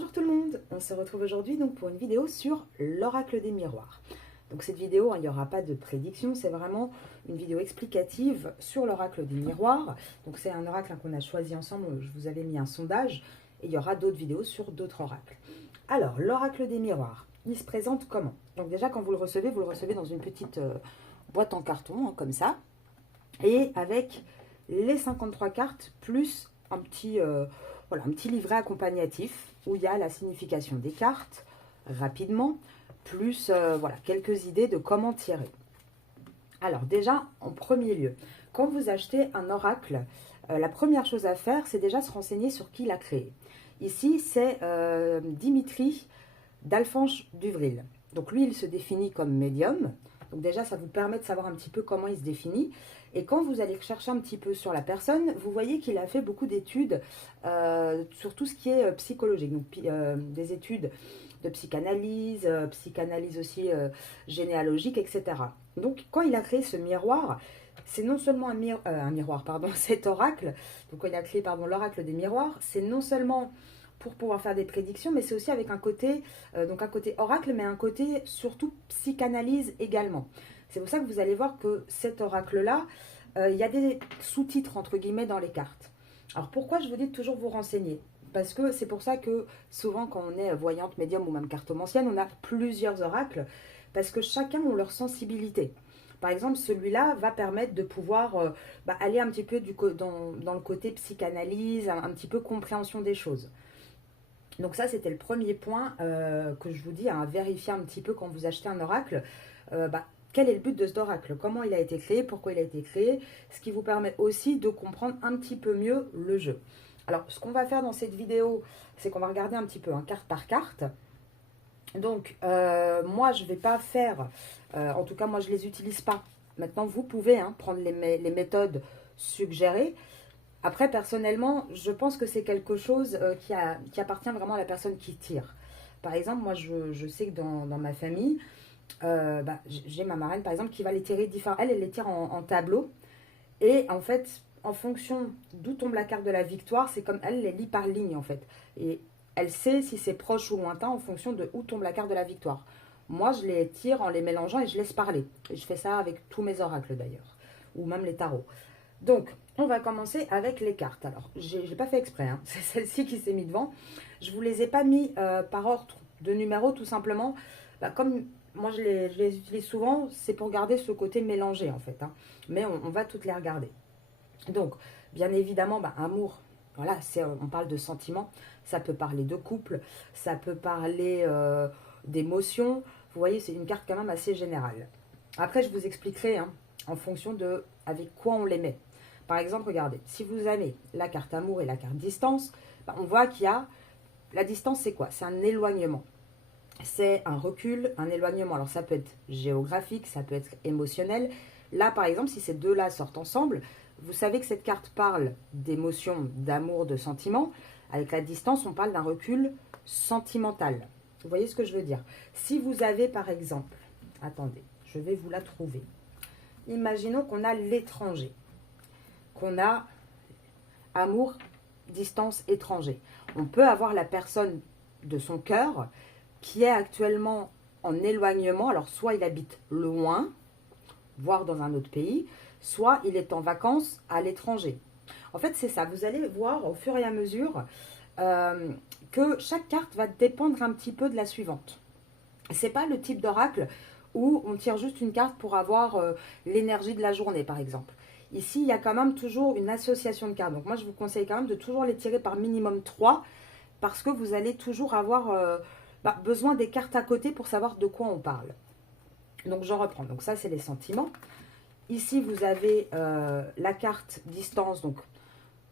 Bonjour tout le monde, on se retrouve aujourd'hui donc pour une vidéo sur l'oracle des miroirs. Donc cette vidéo, il n'y aura pas de prédiction, c'est vraiment une vidéo explicative sur l'oracle des miroirs. Donc c'est un oracle qu'on a choisi ensemble, je vous avais mis un sondage et il y aura d'autres vidéos sur d'autres oracles. Alors l'oracle des miroirs, il se présente comment? Donc déjà quand vous le recevez dans une petite boîte en carton, hein, comme ça, et avec les 53 cartes plus un petit livret accompagnatif où il y a la signification des cartes rapidement, plus quelques idées de comment tirer. Alors déjà, en premier lieu, quand vous achetez un oracle, la première chose à faire, c'est déjà se renseigner sur qui l'a créé. Ici, c'est Dimitri d'Alphonse Duvril. Donc lui, il se définit comme médium. Donc déjà, ça vous permet de savoir un petit peu comment il se définit. Et quand vous allez chercher un petit peu sur la personne, vous voyez qu'il a fait beaucoup d'études sur tout ce qui est psychologique. Donc des études de psychanalyse, psychanalyse aussi généalogique, etc. Donc quand il a créé ce miroir, c'est non seulement un miroir, pardon, cet oracle, donc quand il a créé l'oracle des miroirs, c'est non seulement pour pouvoir faire des prédictions, mais c'est aussi avec un côté oracle, mais un côté surtout psychanalyse également. C'est pour ça que vous allez voir que cet oracle-là, il y a des sous-titres, entre guillemets, dans les cartes. Alors pourquoi je vous dis de toujours vous renseigner? Parce que c'est pour ça que souvent quand on est voyante, médium ou même cartomancienne, on a plusieurs oracles, parce que chacun a leur sensibilité. Par exemple, celui-là va permettre de pouvoir aller un petit peu dans le côté psychanalyse, un petit peu compréhension des choses. Donc ça, c'était le premier point que je vous dis à vérifier un petit peu quand vous achetez un oracle. Quel est le but de cet oracle? Comment il a été créé? Pourquoi il a été créé? Ce qui vous permet aussi de comprendre un petit peu mieux le jeu. Alors, ce qu'on va faire dans cette vidéo, c'est qu'on va regarder un petit peu, carte par carte. Donc, moi, je ne vais pas faire, en tout cas, moi, je ne les utilise pas. Maintenant, vous pouvez prendre les méthodes suggérées. Après, personnellement, je pense que c'est quelque chose qui appartient vraiment à la personne qui tire. Par exemple, moi, je sais que dans ma famille, j'ai ma marraine, par exemple, qui va les tirer différemment. Elle les tire en tableau. Et en fait, en fonction d'où tombe la carte de la victoire, c'est comme elle les lit par ligne, en fait. Et elle sait si c'est proche ou lointain en fonction de où tombe la carte de la victoire. Moi, je les tire en les mélangeant et je laisse parler. Et je fais ça avec tous mes oracles, d'ailleurs. Ou même les tarots. Donc, on va commencer avec les cartes. Alors, je n'ai pas fait exprès, c'est celle-ci qui s'est mise devant. Je ne vous les ai pas mis par ordre de numéro, tout simplement. Comme moi, je les utilise souvent, c'est pour garder ce côté mélangé, en fait. Mais on va toutes les regarder. Donc, bien évidemment, amour, voilà, on parle de sentiments. Ça peut parler de couple, ça peut parler d'émotions. Vous voyez, c'est une carte quand même assez générale. Après, je vous expliquerai en fonction de avec quoi on les met. Par exemple, regardez, si vous avez la carte amour et la carte distance, on voit qu'il y a... La distance, c'est quoi? C'est un éloignement. C'est un recul, un éloignement. Alors, ça peut être géographique, ça peut être émotionnel. Là, par exemple, si ces deux-là sortent ensemble, vous savez que cette carte parle d'émotion, d'amour, de sentiment. Avec la distance, on parle d'un recul sentimental. Vous voyez ce que je veux dire? Si vous avez, par exemple... Attendez, je vais vous la trouver. Imaginons qu'on a l'étranger. Qu'on a amour, distance, étranger. On peut avoir la personne de son cœur qui est actuellement en éloignement. Alors, soit il habite loin, voire dans un autre pays, soit il est en vacances à l'étranger. En fait, c'est ça. Vous allez voir au fur et à mesure que chaque carte va dépendre un petit peu de la suivante. Ce n'est pas le type d'oracle où on tire juste une carte pour avoir l'énergie de la journée, par exemple. Ici, il y a quand même toujours une association de cartes. Donc moi, je vous conseille quand même de toujours les tirer par minimum 3 parce que vous allez toujours avoir besoin des cartes à côté pour savoir de quoi on parle. Donc, je reprends. Donc ça, c'est les sentiments. Ici, vous avez la carte distance. Donc,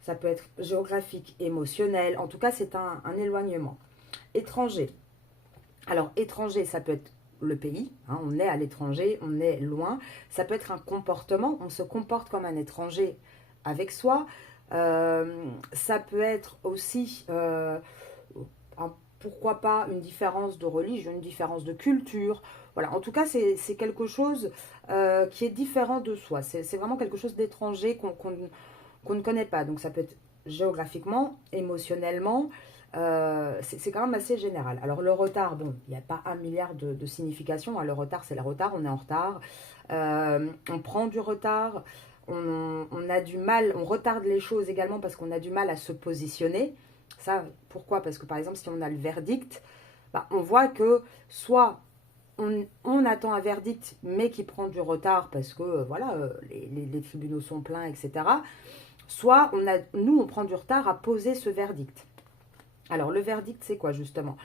ça peut être géographique, émotionnel. En tout cas, c'est un éloignement. Étranger. Alors, étranger, ça peut être le pays, on est à l'étranger, on est loin. Ça peut être un comportement, on se comporte comme un étranger avec soi. Ça peut être aussi, pourquoi pas, une différence de religion, une différence de culture. Voilà, en tout cas, c'est quelque chose qui est différent de soi. C'est vraiment quelque chose d'étranger qu'on ne connaît pas. Donc, ça peut être géographiquement, émotionnellement, C'est quand même assez général. Alors le retard, bon, il n'y a pas un milliard de significations. Hein. Le retard, c'est le retard, on est en retard. On prend du retard, on a du mal, on retarde les choses également parce qu'on a du mal à se positionner. Ça, pourquoi? Parce que par exemple, si on a le verdict, bah, on voit que soit on attend un verdict, mais qui prend du retard parce que voilà, les tribunaux sont pleins, etc. Soit nous, on prend du retard à poser ce verdict. Alors, le verdict, c'est quoi justement?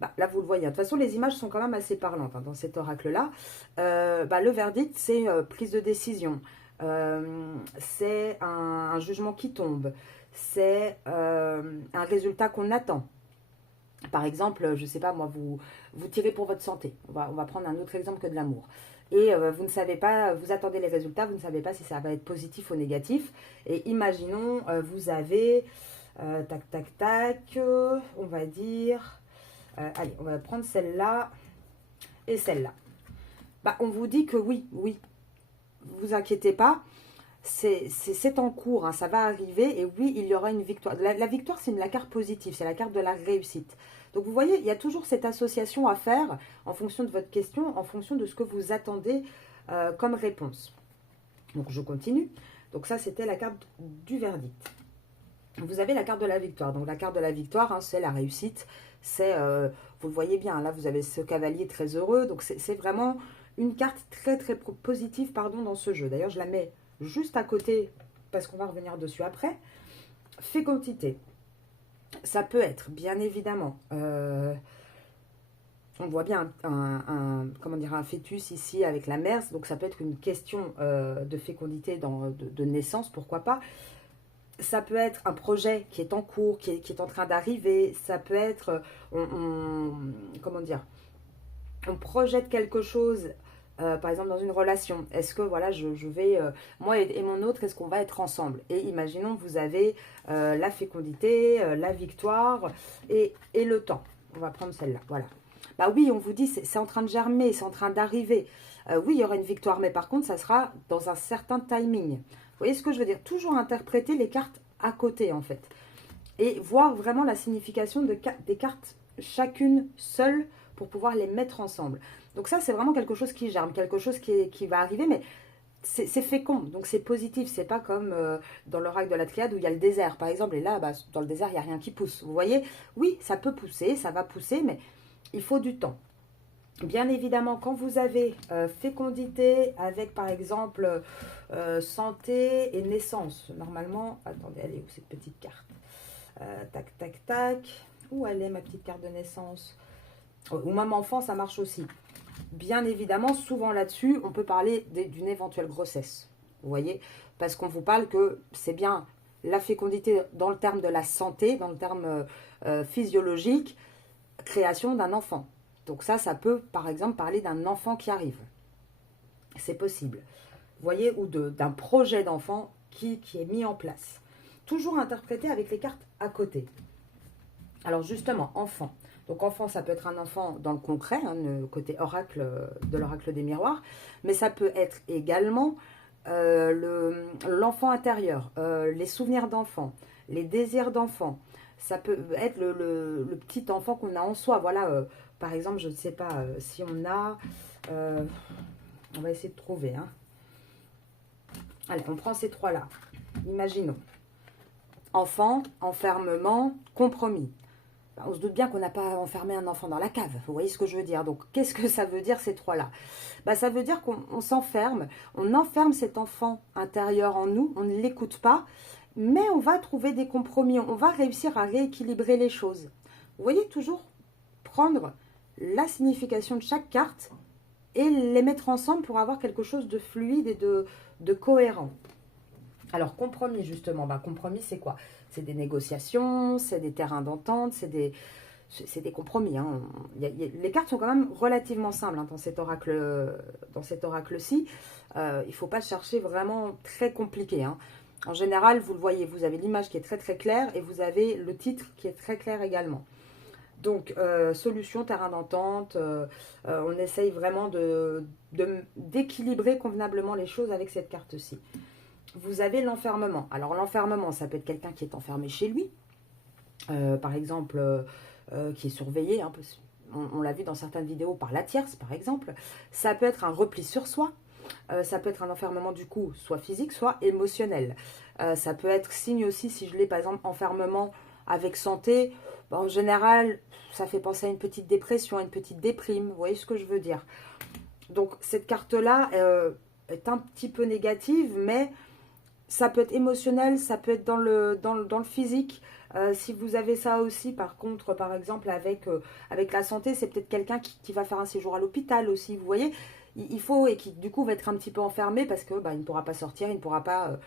Bah, là, vous le voyez. De toute façon, les images sont quand même assez parlantes hein, dans cet oracle-là. Bah, le verdict, c'est prise de décision. C'est un jugement qui tombe. C'est un résultat qu'on attend. Par exemple, je ne sais pas, moi, vous tirez pour votre santé. On va prendre un autre exemple que de l'amour. Et vous ne savez pas, vous attendez les résultats, vous ne savez pas si ça va être positif ou négatif. Et imaginons, vous avez, tac, tac, tac, on va dire, allez, on va prendre celle-là et celle-là. Bah, on vous dit que oui, oui, vous inquiétez pas, c'est en cours, hein, ça va arriver et oui, il y aura une victoire. La victoire, c'est la carte positive, c'est la carte de la réussite. Donc vous voyez, il y a toujours cette association à faire en fonction de votre question, en fonction de ce que vous attendez comme réponse. Donc je continue. Donc ça, c'était la carte du verdict. Vous avez la carte de la victoire. Donc la carte de la victoire, hein, c'est la réussite. C'est, vous le voyez bien, là vous avez ce cavalier très heureux. Donc c'est vraiment une carte très très positive pardon, dans ce jeu. D'ailleurs, je la mets juste à côté parce qu'on va revenir dessus après. Fécondité. Ça peut être, bien évidemment, on voit bien comment dire, un fœtus ici avec la mère. Donc ça peut être une question de fécondité, de naissance, pourquoi pas. Ça peut être un projet qui est en cours, qui est en train d'arriver. Ça peut être, comment dire, on projette quelque chose, par exemple dans une relation. Est-ce que voilà, je vais, moi et mon autre, est-ce qu'on va être ensemble? Et imaginons que vous avez la fécondité, la victoire et le temps. On va prendre celle-là, voilà. Bah oui, on vous dit, c'est en train de germer, c'est en train d'arriver. Oui, il y aura une victoire, mais par contre, ça sera dans un certain timing. Vous voyez ce que je veux dire? Toujours interpréter les cartes à côté, en fait. Et voir vraiment la signification des cartes, chacune seule, pour pouvoir les mettre ensemble. Donc ça, c'est vraiment quelque chose qui germe, quelque chose qui va arriver, mais c'est fécond, donc c'est positif. C'est pas comme dans l'oracle de la triade où il y a le désert, par exemple, et là, bah, dans le désert, il n'y a rien qui pousse. Vous voyez? Oui, ça peut pousser, ça va pousser, mais il faut du temps. Bien évidemment, quand vous avez fécondité avec, par exemple, santé et naissance, normalement, attendez, elle est où cette petite carte? Tac, tac, tac. Où elle est ma petite carte de naissance? Ou même enfant, ça marche aussi. Bien évidemment, souvent là-dessus, on peut parler d'une éventuelle grossesse. Vous voyez? Parce qu'on vous parle que c'est bien la fécondité dans le terme de la santé, dans le terme physiologique, création d'un enfant. Donc ça peut par exemple parler d'un enfant qui arrive. C'est possible. Vous voyez? Ou d'un projet d'enfant qui est mis en place. Toujours interprété avec les cartes à côté. Alors justement, enfant. Donc enfant, ça peut être un enfant dans le concret, hein, le côté oracle de l'oracle des miroirs, mais ça peut être également l'enfant intérieur, les souvenirs d'enfant, les désirs d'enfant. Ça peut être le petit enfant qu'on a en soi. Voilà, par exemple, je ne sais pas, si on a... on va essayer de trouver. Hein. Allez, on prend ces trois-là. Imaginons. Enfant, enfermement, compromis. On se doute bien qu'on n'a pas enfermé un enfant dans la cave. Vous voyez ce que je veux dire? Donc, qu'est-ce que ça veut dire ces trois-là? Bah, ça veut dire qu'on s'enferme. On enferme cet enfant intérieur en nous. On ne l'écoute pas. Mais on va trouver des compromis. On va réussir à rééquilibrer les choses. Vous voyez, toujours prendre la signification de chaque carte et les mettre ensemble pour avoir quelque chose de fluide et de cohérent. Alors, compromis, justement. Bah, compromis, c'est quoi? C'est des négociations, c'est des terrains d'entente, c'est des compromis. Hein. Les cartes sont quand même relativement simples hein, dans cet oracle-ci. Il ne faut pas chercher vraiment très compliqué. Hein. En général, vous le voyez, vous avez l'image qui est très très claire et vous avez le titre qui est très clair également. Donc, solution, terrain d'entente, on essaye vraiment d'équilibrer convenablement les choses avec cette carte-ci. Vous avez l'enfermement. Alors, l'enfermement, ça peut être quelqu'un qui est enfermé chez lui. par exemple, qui est surveillé, hein, on l'a vu dans certaines vidéos par la tierce, par exemple. Ça peut être un repli sur soi. Ça peut être un enfermement du coup, soit physique, soit émotionnel. Ça peut être signe aussi, si je l'ai par exemple, enfermement avec santé. En général, ça fait penser à une petite dépression, à une petite déprime. Vous voyez ce que je veux dire? Donc cette carte-là est un petit peu négative, mais ça peut être émotionnel, ça peut être dans le physique. Si vous avez ça aussi, par contre, par exemple, avec la santé, c'est peut-être quelqu'un qui va faire un séjour à l'hôpital aussi, vous voyez. Il faut, et qui du coup va être un petit peu enfermé parce que il ne pourra pas sortir, il ne pourra pas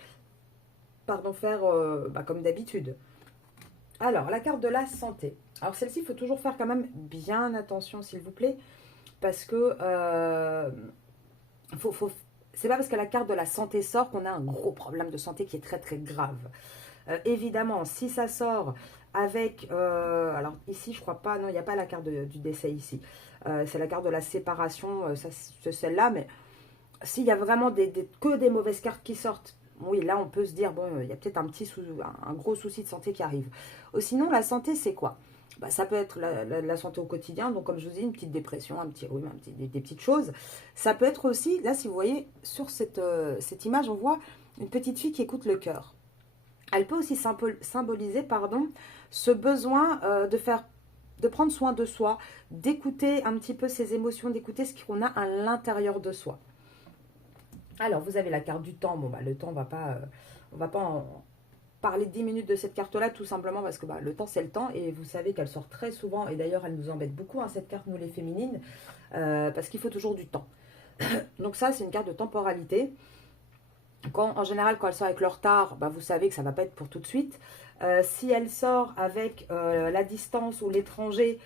pardon, faire comme d'habitude. Alors, la carte de la santé. Alors celle-ci, il faut toujours faire quand même bien attention, s'il vous plaît, parce que c'est pas parce que la carte de la santé sort qu'on a un gros problème de santé qui est très très grave. Évidemment, si ça sort avec... alors ici, je crois pas, non, il n'y a pas la carte du décès ici. C'est la carte de la séparation, c'est celle-là, mais s'il y a vraiment que des mauvaises cartes qui sortent, oui, là on peut se dire, bon, il y a peut-être un gros souci de santé qui arrive. Sinon, la santé, c'est quoi? Ça peut être la santé au quotidien, donc comme je vous dis, une petite dépression, un petit rhume, des petites choses. Ça peut être aussi, là si vous voyez, sur cette image, on voit une petite fille qui écoute le cœur. Elle peut aussi symboliser, pardon, ce besoin de prendre soin de soi, d'écouter un petit peu ses émotions, d'écouter ce qu'on a à l'intérieur de soi. Alors, vous avez la carte du temps. Bon, le temps, on va pas en parler 10 minutes de cette carte-là, tout simplement parce que le temps, c'est le temps. Et vous savez qu'elle sort très souvent. Et d'ailleurs, elle nous embête beaucoup, hein, cette carte, nous les féminines, parce qu'il faut toujours du temps. Donc ça, c'est une carte de temporalité. En général, quand elle sort avec le retard, vous savez que ça ne va pas être pour tout de suite. Si elle sort avec la distance ou l'étranger,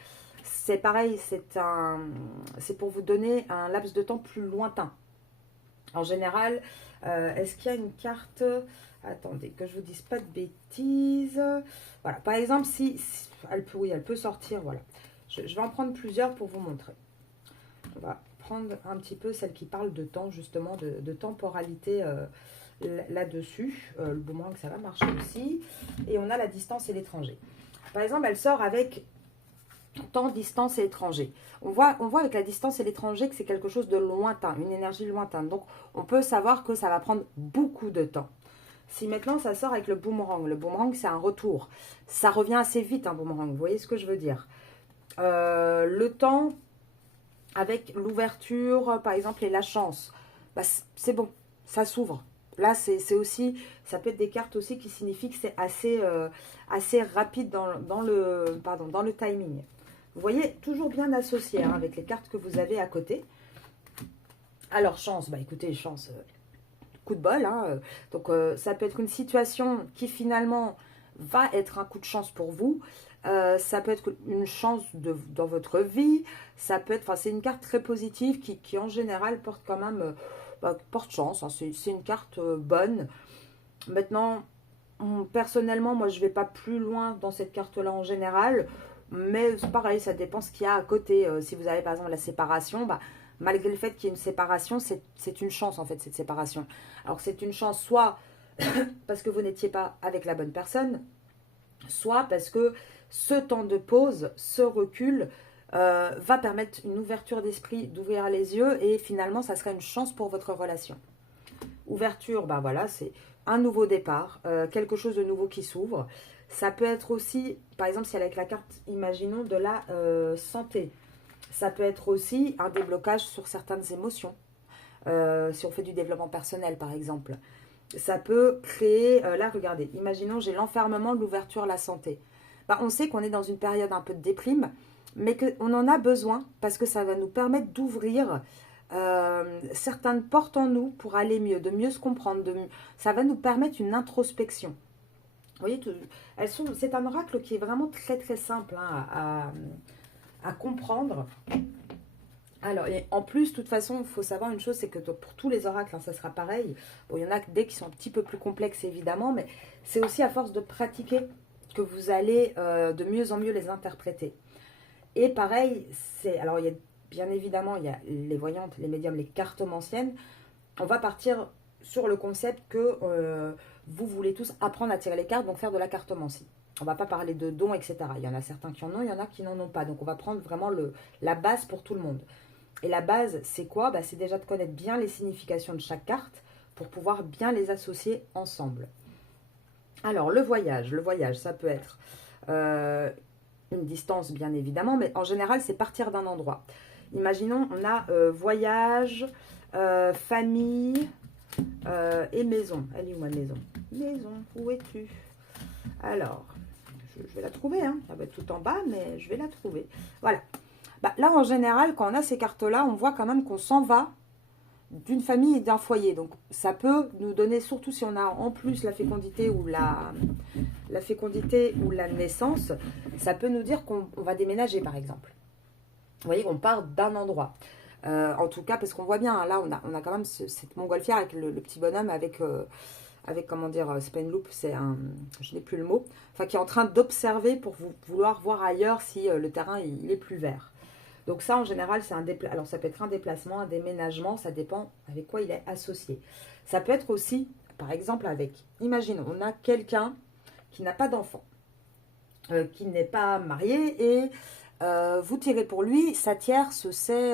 c'est pareil, c'est pour vous donner un laps de temps plus lointain. En général, est-ce qu'il y a une carte... Attendez, que je vous dise pas de bêtises. Voilà, par exemple, si elle peut, oui, elle peut sortir, voilà. Je vais en prendre plusieurs pour vous montrer. On va prendre un petit peu celle qui parle de temps, justement, de temporalité là-dessus. Le boomerang, ça va marcher aussi. Et on a la distance et l'étranger. Par exemple, elle sort avec temps, distance et étranger. On voit avec la distance et l'étranger que c'est quelque chose de lointain, une énergie lointaine. Donc, on peut savoir que ça va prendre beaucoup de temps. Si maintenant, ça sort avec le boomerang, c'est un retour. Ça revient assez vite, un boomerang. Vous voyez ce que je veux dire? Le temps, avec l'ouverture, par exemple, et la chance, c'est bon, ça s'ouvre. Là, c'est aussi, ça peut être des cartes aussi qui signifient que c'est assez rapide dans le timing. Vous voyez, toujours bien associé avec les cartes que vous avez à côté. Alors, chance, écoutez, chance, coup de bol. Hein, donc, ça peut être une situation qui finalement va être un coup de chance pour vous. Ça peut être une chance dans votre vie. Ça peut être, c'est une carte très positive qui en général porte quand même, porte chance. Hein, c'est une carte bonne. Maintenant, personnellement, moi, je ne vais pas plus loin dans cette carte-là en général. Mais c'est pareil, ça dépend ce qu'il y a à côté. Si vous avez par exemple la séparation, malgré le fait qu'il y ait une séparation, c'est une chance en fait, cette séparation. Alors c'est une chance soit parce que vous n'étiez pas avec la bonne personne, soit parce que ce temps de pause, ce recul, va permettre une ouverture d'esprit, d'ouvrir les yeux et finalement ça serait une chance pour votre relation. Ouverture, voilà, c'est un nouveau départ, quelque chose de nouveau qui s'ouvre. Ça peut être aussi, par exemple, si elle est avec la carte, imaginons, de la santé. Ça peut être aussi un déblocage sur certaines émotions. Si on fait du développement personnel, par exemple. Ça peut créer, là, regardez, imaginons, j'ai l'enfermement, l'ouverture, la santé. On sait qu'on est dans une période un peu de déprime, mais qu'on en a besoin parce que ça va nous permettre d'ouvrir certaines portes en nous pour aller mieux, de mieux se comprendre. Ça va nous permettre une introspection. Vous voyez, c'est un oracle qui est vraiment très très simple à comprendre. Alors, et en plus, de toute façon, il faut savoir une chose, c'est que pour tous les oracles, ça sera pareil. Bon, il y en a des qui sont un petit peu plus complexes, évidemment, mais c'est aussi à force de pratiquer que vous allez de mieux en mieux les interpréter. Et pareil, alors il y a bien évidemment, il y a les voyantes, les médiums, les cartomanciennes. On va partir sur le concept que vous voulez tous apprendre à tirer les cartes, donc faire de la cartomancie. On va pas parler de dons, etc. Il y en a certains qui en ont, il y en a qui n'en ont pas. Donc, on va prendre vraiment la base pour tout le monde. Et la base, c'est quoi? Bah, c'est déjà de connaître bien les significations de chaque carte pour pouvoir bien les associer ensemble. Alors, le voyage, ça peut être une distance, bien évidemment, mais en général, c'est partir d'un endroit. Imaginons, on a voyage, famille et maison. Elle est où ma maison? Maison, où es-tu? Alors, je vais la trouver, hein. Elle va être tout en bas, mais je vais la trouver. Voilà. Bah, là, en général, quand on a ces cartes-là, on voit quand même qu'on s'en va d'une famille et d'un foyer. Donc, ça peut nous donner, surtout si on a en plus la fécondité ou la fécondité ou la naissance, ça peut nous dire qu'on va déménager, par exemple. Vous voyez, on part d'un endroit. En tout cas, parce qu'on voit bien, hein, là, on a quand même cette montgolfière avec le petit bonhomme avec comment dire, c'est pas une loupe, c'est un, je n'ai plus le mot, enfin, qui est en train d'observer pour vouloir voir ailleurs si le terrain, il est plus vert. Donc ça, en général, c'est un déplacement. Alors, ça peut être un déplacement, un déménagement, ça dépend avec quoi il est associé. Ça peut être aussi, par exemple, avec, imagine, on a quelqu'un qui n'a pas d'enfant, qui n'est pas marié, et vous tirez pour lui, sa tierce, c'est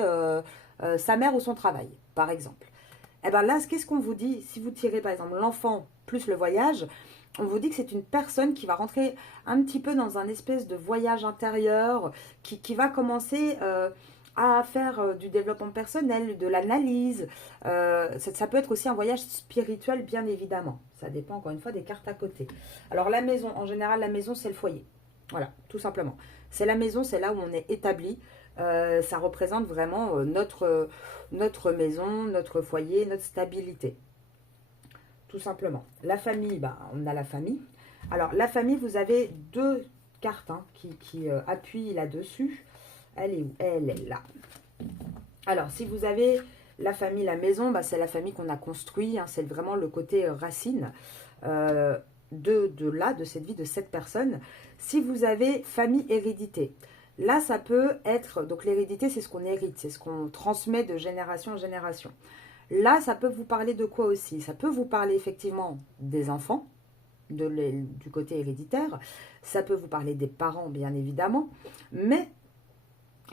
sa mère ou son travail, par exemple. Et bien là, qu'est-ce qu'on vous dit? Si vous tirez, par exemple, l'enfant plus le voyage, on vous dit que c'est une personne qui va rentrer un petit peu dans un espèce de voyage intérieur, qui va commencer à faire du développement personnel, de l'analyse. Ça peut être aussi un voyage spirituel, bien évidemment. Ça dépend, encore une fois, des cartes à côté. Alors, la maison, en général, la maison, c'est le foyer. Voilà, tout simplement. C'est la maison, c'est là où on est établi. Ça représente vraiment notre maison, notre foyer, notre stabilité. Tout simplement. La famille, bah, on a la famille. Alors, la famille, vous avez deux cartes hein, qui appuient là-dessus. Elle est où? Elle est là. Alors, si vous avez la famille, la maison, bah, c'est la famille qu'on a construite. Hein, c'est vraiment le côté racine de cette vie, de cette personne. Si vous avez famille, hérédité. Là, ça peut être, donc l'hérédité, c'est ce qu'on hérite, c'est ce qu'on transmet de génération en génération. Là, ça peut vous parler de quoi aussi? Ça peut vous parler effectivement des enfants, du côté héréditaire. Ça peut vous parler des parents, bien évidemment. Mais,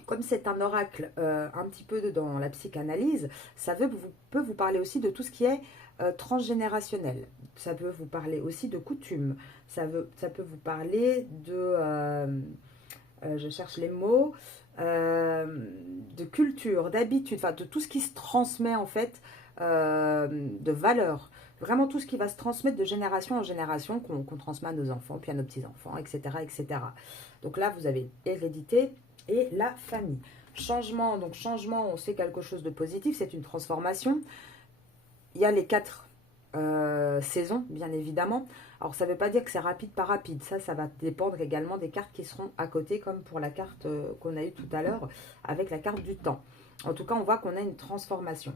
comme c'est un oracle un petit peu dans la psychanalyse, ça peut vous parler aussi de tout ce qui est transgénérationnel. Ça peut vous parler aussi de coutumes. Ça peut vous parler de... je cherche les mots, de culture, d'habitude, enfin de tout ce qui se transmet en fait, de valeurs. Vraiment tout ce qui va se transmettre de génération en génération, qu'on transmet à nos enfants, puis à nos petits-enfants, etc., etc. Donc là, vous avez hérédité et la famille. Changement, donc changement, on sait quelque chose de positif, c'est une transformation. Il y a les 4 saisons, bien évidemment. Alors, ça ne veut pas dire que c'est rapide par rapide. Ça va dépendre également des cartes qui seront à côté, comme pour la carte qu'on a eue tout à l'heure, avec la carte du temps. En tout cas, on voit qu'on a une transformation.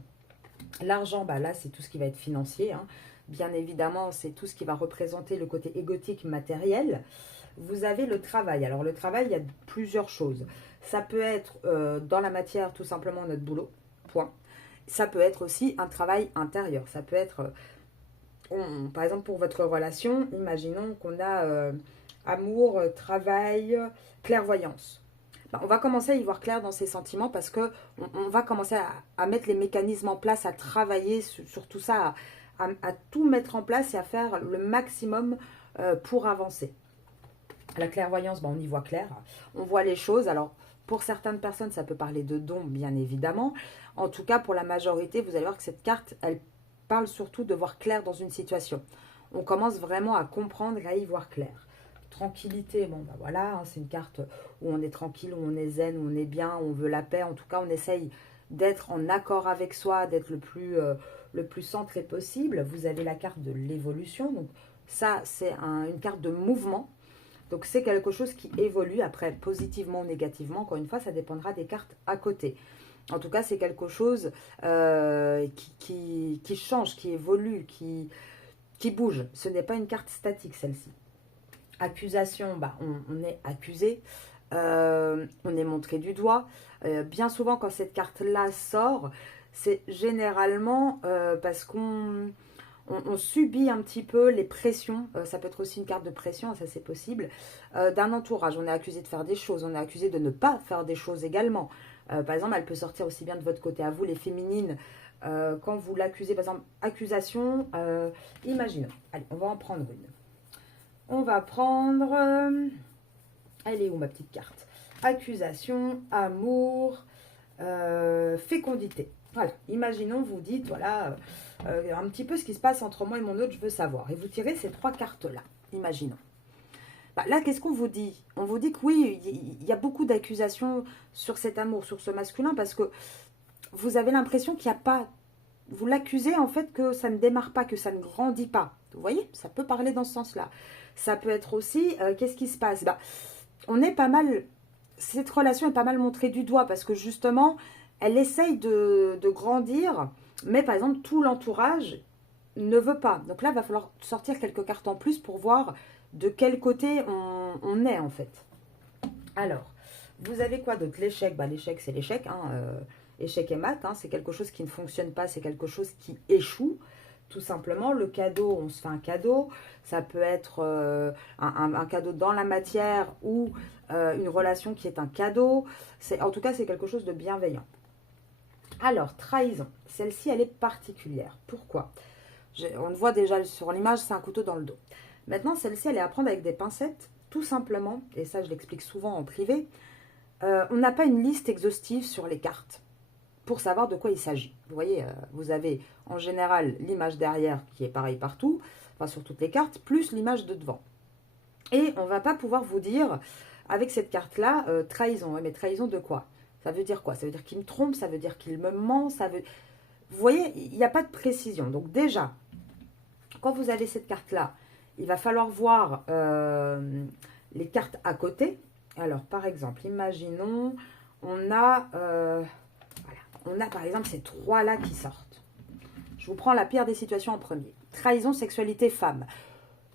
L'argent, bah là, c'est tout ce qui va être financier. Hein. Bien évidemment, c'est tout ce qui va représenter le côté égotique matériel. Vous avez le travail. Alors, le travail, il y a plusieurs choses. Ça peut être dans la matière, tout simplement, notre boulot. Point. Ça peut être aussi un travail intérieur. Ça peut être... par exemple, pour votre relation, imaginons qu'on a amour, travail, clairvoyance. Ben, on va commencer à y voir clair dans ses sentiments parce que on va commencer à mettre les mécanismes en place, à travailler sur tout ça, à tout mettre en place et à faire le maximum pour avancer. La clairvoyance, ben, on y voit clair. On voit les choses. Alors, pour certaines personnes, ça peut parler de dons, bien évidemment. En tout cas, pour la majorité, vous allez voir que cette carte, elle parle surtout de voir clair dans une situation. On commence vraiment à comprendre et à y voir clair. Tranquillité, bon ben voilà, hein, c'est une carte où on est tranquille, où on est zen, où on est bien, où on veut la paix. En tout cas, on essaye d'être en accord avec soi, d'être le plus centré possible. Vous avez la carte de l'évolution. Donc ça, c'est une carte de mouvement. Donc c'est quelque chose qui évolue, après positivement ou négativement. Encore une fois, ça dépendra des cartes à côté. En tout cas, c'est quelque chose qui change, qui évolue, qui bouge. Ce n'est pas une carte statique, celle-ci. Accusation, bah, on est accusé, on est montré du doigt. Bien souvent, quand cette carte-là sort, c'est généralement parce qu'on on subit un petit peu les pressions, ça peut être aussi une carte de pression, ça c'est possible, d'un entourage. On est accusé de faire des choses, on est accusé de ne pas faire des choses également. Par exemple, elle peut sortir aussi bien de votre côté à vous, les féminines, quand vous l'accusez, par exemple, accusation, imaginons. Allez, on va en prendre une. On va prendre, elle est où ma petite carte? Accusation, amour, fécondité. Voilà, imaginons, vous dites, voilà, un petit peu ce qui se passe entre moi et mon autre, je veux savoir. Et vous tirez ces 3 cartes-là, imaginons. Bah, là, qu'est-ce qu'on vous dit? On vous dit que oui, il y a beaucoup d'accusations sur cet amour, sur ce masculin, parce que vous avez l'impression qu'il n'y a pas... Vous l'accusez en fait que ça ne démarre pas, que ça ne grandit pas. Vous voyez? Ça peut parler dans ce sens-là. Ça peut être aussi, qu'est-ce qui se passe? Bah, on est pas mal... Cette relation est pas mal montrée du doigt, parce que justement... Elle essaye de grandir, mais par exemple, tout l'entourage ne veut pas. Donc là, il va falloir sortir quelques cartes en plus pour voir de quel côté on est en fait. Alors, vous avez quoi d'autre? L'échec, bah, l'échec c'est l'échec, hein, échec et mat, hein, c'est quelque chose qui ne fonctionne pas, c'est quelque chose qui échoue. Tout simplement, le cadeau, on se fait un cadeau, ça peut être un cadeau dans la matière ou une relation qui est un cadeau. En tout cas, c'est quelque chose de bienveillant. Alors, trahison. Celle-ci, elle est particulière. Pourquoi? On le voit déjà sur l'image, c'est un couteau dans le dos. Maintenant, celle-ci, elle est à prendre avec des pincettes, tout simplement, et ça, je l'explique souvent en privé. On n'a pas une liste exhaustive sur les cartes pour savoir de quoi il s'agit. Vous voyez, vous avez en général l'image derrière qui est pareil partout, enfin sur toutes les cartes, plus l'image de devant. Et on ne va pas pouvoir vous dire, avec cette carte-là, trahison. Mais trahison de quoi? Ça veut dire quoi? Ça veut dire qu'il me trompe, ça veut dire qu'il me ment, ça veut... Vous voyez, il n'y a pas de précision. Donc déjà, quand vous avez cette carte-là, il va falloir voir les cartes à côté. Alors, par exemple, imaginons, on a par exemple ces 3-là qui sortent. Je vous prends la pire des situations en premier. Trahison, sexualité, femme.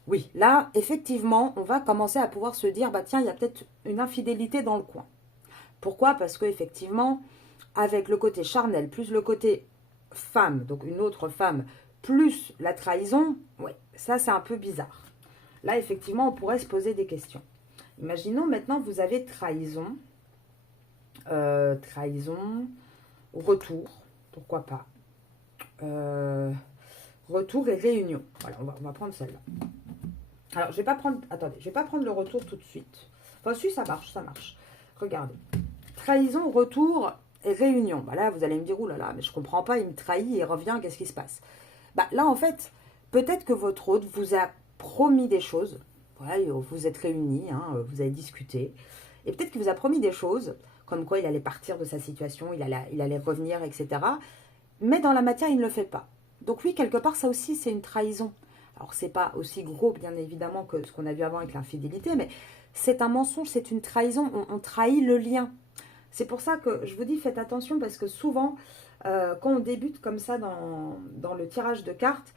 Oui, là, effectivement, on va commencer à pouvoir se dire, bah tiens, il y a peut-être une infidélité dans le coin. Pourquoi? Parce qu'effectivement, avec le côté charnel, plus le côté femme, donc une autre femme, plus la trahison, ouais, ça c'est un peu bizarre. Là, effectivement, on pourrait se poser des questions. Imaginons maintenant, vous avez trahison, retour, pourquoi pas, retour et réunion. Voilà, on va prendre celle-là. Alors, je vais pas prendre, attendez, je vais pas prendre le retour tout de suite. Enfin, si, ça marche, ça marche. Regardez. Trahison, retour et réunion. Bah là, vous allez me dire, oulala, mais je comprends pas, il me trahit, il revient, qu'est-ce qui se passe? Bah là, en fait, peut-être que votre hôte vous a promis des choses. Voilà, vous êtes réunis, hein, vous avez discuté. Et peut-être qu'il vous a promis des choses, comme quoi il allait partir de sa situation, il allait revenir, etc. Mais dans la matière, il ne le fait pas. Donc oui, quelque part, ça aussi, c'est une trahison. Alors, c'est pas aussi gros, bien évidemment, que ce qu'on a vu avant avec l'infidélité, mais c'est un mensonge, c'est une trahison. On trahit le lien. C'est pour ça que je vous dis, faites attention, parce que souvent, quand on débute comme ça dans le tirage de cartes,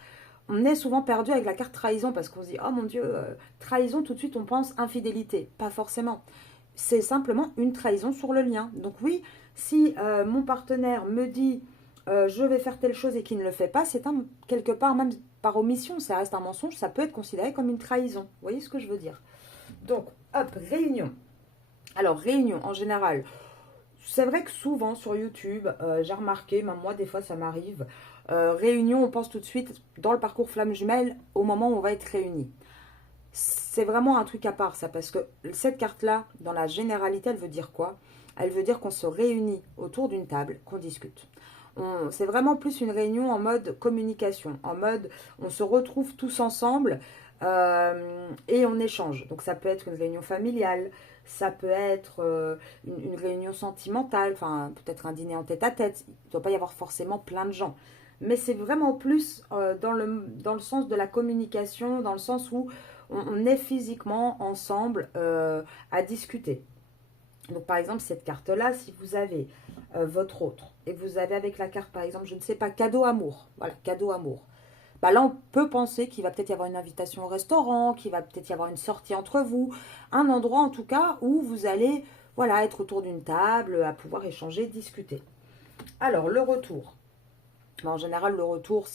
on est souvent perdu avec la carte trahison, parce qu'on se dit, oh mon Dieu, trahison, tout de suite, on pense infidélité. Pas forcément. C'est simplement une trahison sur le lien. Donc oui, si mon partenaire me dit, je vais faire telle chose et qu'il ne le fait pas, c'est quelque part, même par omission, ça reste un mensonge, ça peut être considéré comme une trahison. Vous voyez ce que je veux dire? Donc, hop, réunion. Alors, réunion, en général, c'est vrai que souvent sur YouTube, j'ai remarqué, même moi, des fois, ça m'arrive, réunion, on pense tout de suite, dans le parcours flamme jumelle, au moment où on va être réunis. C'est vraiment un truc à part, ça, parce que cette carte-là, dans la généralité, elle veut dire quoi? Elle veut dire qu'on se réunit autour d'une table, qu'on discute. C'est vraiment plus une réunion en mode communication, en mode on se retrouve tous ensemble et on échange. Donc ça peut être une réunion familiale, ça peut être une réunion sentimentale, enfin peut-être un dîner en tête-à-tête. Il ne doit pas y avoir forcément plein de gens. Mais c'est vraiment plus dans le sens de la communication, dans le sens où on est physiquement ensemble à discuter. Donc par exemple cette carte-là, si vous avez votre autre et que vous avez avec la carte par exemple, je ne sais pas, cadeau amour, voilà, cadeau amour. Bah là on peut penser qu'il va peut-être y avoir une invitation au restaurant, qu'il va peut-être y avoir une sortie entre vous, un endroit en tout cas où vous allez voilà, être autour d'une table, à pouvoir échanger, discuter. Alors le retour. En général, le retour,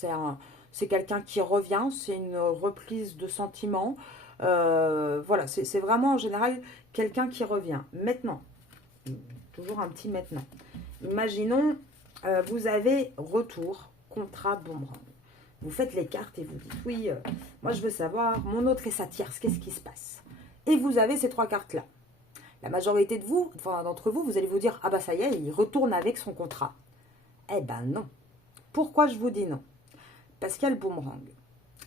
c'est quelqu'un qui revient, c'est une reprise de sentiments. Voilà, c'est vraiment en général quelqu'un qui revient. Maintenant, toujours un petit maintenant. Imaginons, vous avez retour, contrat, boomerang. Vous faites les cartes et vous dites, oui, moi je veux savoir, mon autre et sa tierce, qu'est-ce qui se passe? Et vous avez ces 3 cartes-là. La majorité de vous, enfin, d'entre vous, vous allez vous dire, ah bah ça y est, il retourne avec son contrat. Eh ben non. Pourquoi je vous dis non? Parce qu'il y a le boomerang.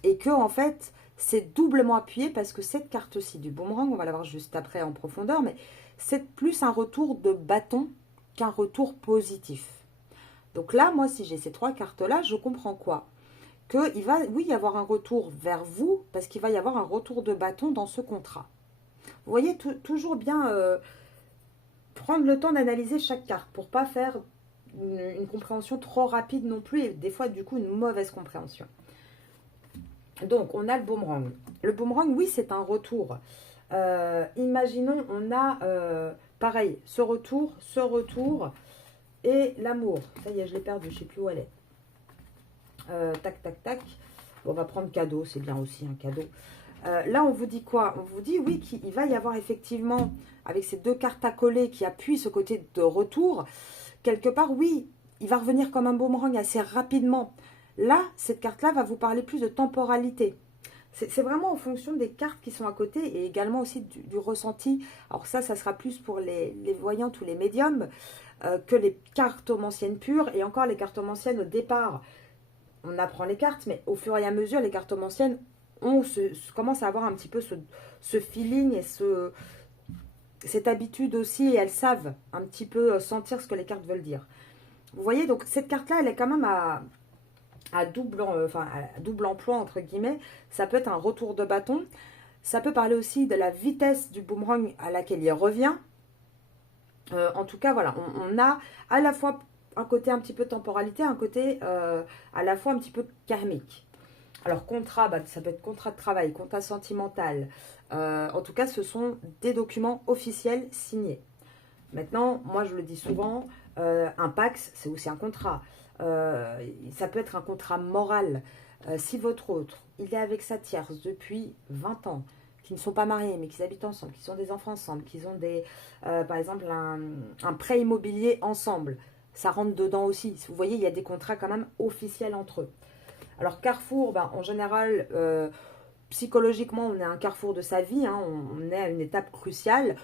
Et que, en fait, c'est doublement appuyé parce que cette carte-ci du boomerang, on va la voir juste après en profondeur, mais c'est plus un retour de bâton qu'un retour positif. Donc là, moi, si j'ai ces 3 cartes-là, je comprends quoi? Qu'il va, oui, y avoir un retour vers vous, parce qu'il va y avoir un retour de bâton dans ce contrat. Vous voyez, toujours bien prendre le temps d'analyser chaque carte pour pas faire une compréhension trop rapide non plus, et des fois, du coup, une mauvaise compréhension. Donc, on a le boomerang. Le boomerang, oui, c'est un retour. Imaginons, on a, pareil, ce retour, et l'amour. Ça y est, je l'ai perdu, je ne sais plus où elle est. Tac, tac, tac. Bon, on va prendre cadeau, c'est bien aussi un cadeau. Là, on vous dit quoi? On vous dit, oui, qu'il va y avoir effectivement, avec ces 2 cartes à coller qui appuient ce côté de retour, quelque part, oui, il va revenir comme un boomerang assez rapidement. Là, cette carte-là va vous parler plus de temporalité. C'est vraiment en fonction des cartes qui sont à côté et également aussi du ressenti. Alors ça sera plus pour les voyantes ou les médiums que les cartomanciennes pures. Et encore, les cartomanciennes, au départ, on apprend les cartes, mais au fur et à mesure, les cartomanciennes, on commence à avoir un petit peu ce feeling et cette habitude aussi. Et elles savent un petit peu sentir ce que les cartes veulent dire. Vous voyez, donc cette carte-là, elle est quand même à double emploi, entre guillemets. Ça peut être un retour de bâton. Ça peut parler aussi de la vitesse du boomerang à laquelle il revient. En tout cas, voilà, on a à la fois un côté un petit peu temporalité, un côté à la fois un petit peu karmique. Alors, contrat, bah, ça peut être contrat de travail, contrat sentimental. En tout cas, ce sont des documents officiels signés. Maintenant, moi, je le dis souvent, un Pax, c'est aussi un contrat. Ça peut être un contrat moral. Si votre autre, il est avec sa tierce depuis 20 ans, qui ne sont pas mariés, mais qui habitent ensemble, qui ont des enfants ensemble, qui ont par exemple un prêt immobilier ensemble, ça rentre dedans aussi. Vous voyez, il y a des contrats quand même officiels entre eux. Alors Carrefour, ben, en général, psychologiquement, on est à un carrefour de sa vie, hein, on est à une étape cruciale.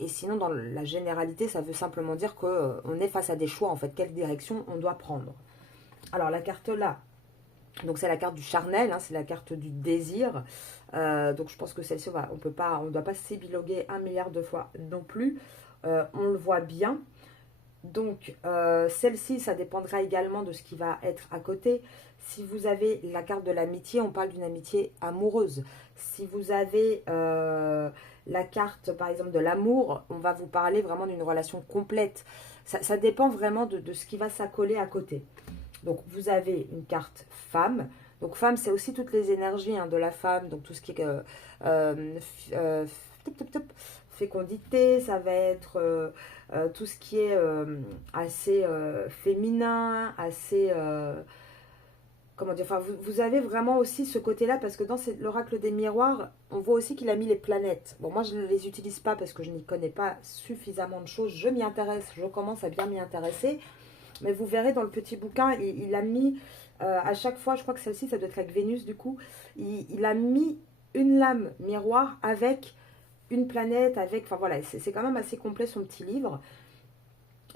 Et sinon, dans la généralité, ça veut simplement dire qu'on est face à des choix, en fait, quelle direction on doit prendre. Alors, la carte là, donc c'est la carte du charnel, hein, c'est la carte du désir. Donc, je pense que celle-ci, on ne doit pas s'épiloguer 1 milliard de fois non plus. On le voit bien. Donc, celle-ci, ça dépendra également de ce qui va être à côté. Si vous avez la carte de l'amitié, on parle d'une amitié amoureuse. Si vous avez la carte, par exemple, de l'amour, on va vous parler vraiment d'une relation complète. Ça dépend vraiment de ce qui va s'accoler à côté. Donc, vous avez une carte femme. Donc, femme, c'est aussi toutes les énergies hein, de la femme. Donc, tout ce qui est fécondité, ça va être tout ce qui est assez féminin, assez... comment dire, enfin, vous avez vraiment aussi ce côté-là, parce que dans l'oracle des miroirs, on voit aussi qu'il a mis les planètes. Bon, moi, je ne les utilise pas parce que je n'y connais pas suffisamment de choses. Je m'y intéresse, je commence à bien m'y intéresser. Mais vous verrez dans le petit bouquin, il a mis, à chaque fois, je crois que celle-ci, ça doit être avec Vénus, du coup, il a mis une lame miroir avec une planète, avec... Enfin, voilà, c'est quand même assez complet, son petit livre.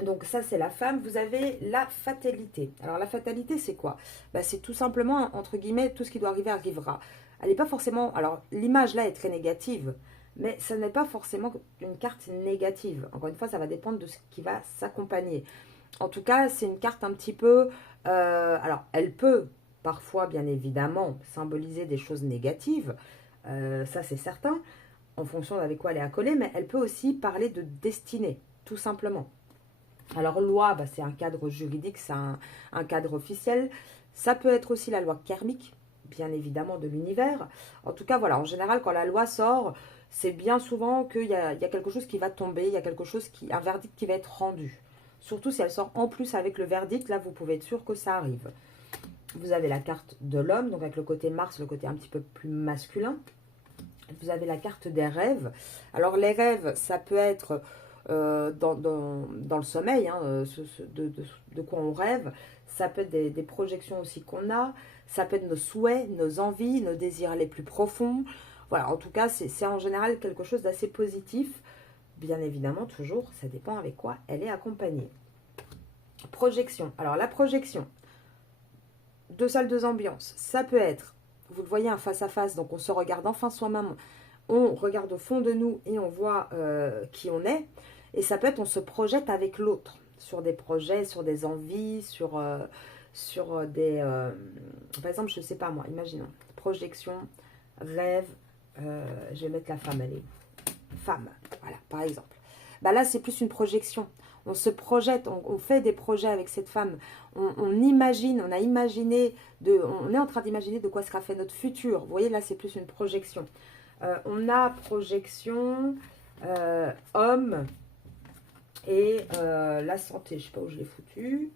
Donc ça, c'est la femme. Vous avez la fatalité. Alors la fatalité, c'est quoi? Bah, c'est tout simplement, entre guillemets, tout ce qui doit arriver arrivera. Elle n'est pas forcément... Alors l'image là est très négative, mais ce n'est pas forcément une carte négative. Encore une fois, ça va dépendre de ce qui va s'accompagner. En tout cas, c'est une carte un petit peu... alors, elle peut parfois, bien évidemment, symboliser des choses négatives. Ça, c'est certain, en fonction avec quoi elle est accolée. Mais elle peut aussi parler de destinée, tout simplement. Alors, loi, bah, c'est un cadre juridique, c'est un cadre officiel. Ça peut être aussi la loi karmique, bien évidemment, de l'univers. En tout cas, voilà, en général, quand la loi sort, c'est bien souvent qu'il y a quelque chose qui va tomber, il y a quelque chose un verdict qui va être rendu. Surtout si elle sort en plus avec le verdict, là, vous pouvez être sûr que ça arrive. Vous avez la carte de l'homme, donc avec le côté Mars, le côté un petit peu plus masculin. Vous avez la carte des rêves. Alors les rêves, ça peut être dans le sommeil, hein, de quoi on rêve. Ça peut être des projections aussi qu'on a. Ça peut être nos souhaits, nos envies, nos désirs les plus profonds. Voilà, en tout cas, c'est en général quelque chose d'assez positif. Bien évidemment, toujours, ça dépend avec quoi elle est accompagnée. Projection. Alors la projection, deux salles, deux ambiances. Ça peut être, vous le voyez, un face-à-face, donc on se regarde enfin soi-même, on regarde au fond de nous et on voit qui on est. Et ça peut être, on se projette avec l'autre, sur des projets, sur des envies, sur des... par exemple, je ne sais pas moi, imaginons, projection, rêve, je vais mettre la femme, elle est femme, voilà, par exemple. Bah là, c'est plus une projection. On se projette, on fait des projets avec cette femme. On imagine, on a imaginé, on est en train d'imaginer de quoi sera fait notre futur. Vous voyez, là, c'est plus une projection. On a projection, homme et la santé. Je ne sais pas où je l'ai foutue.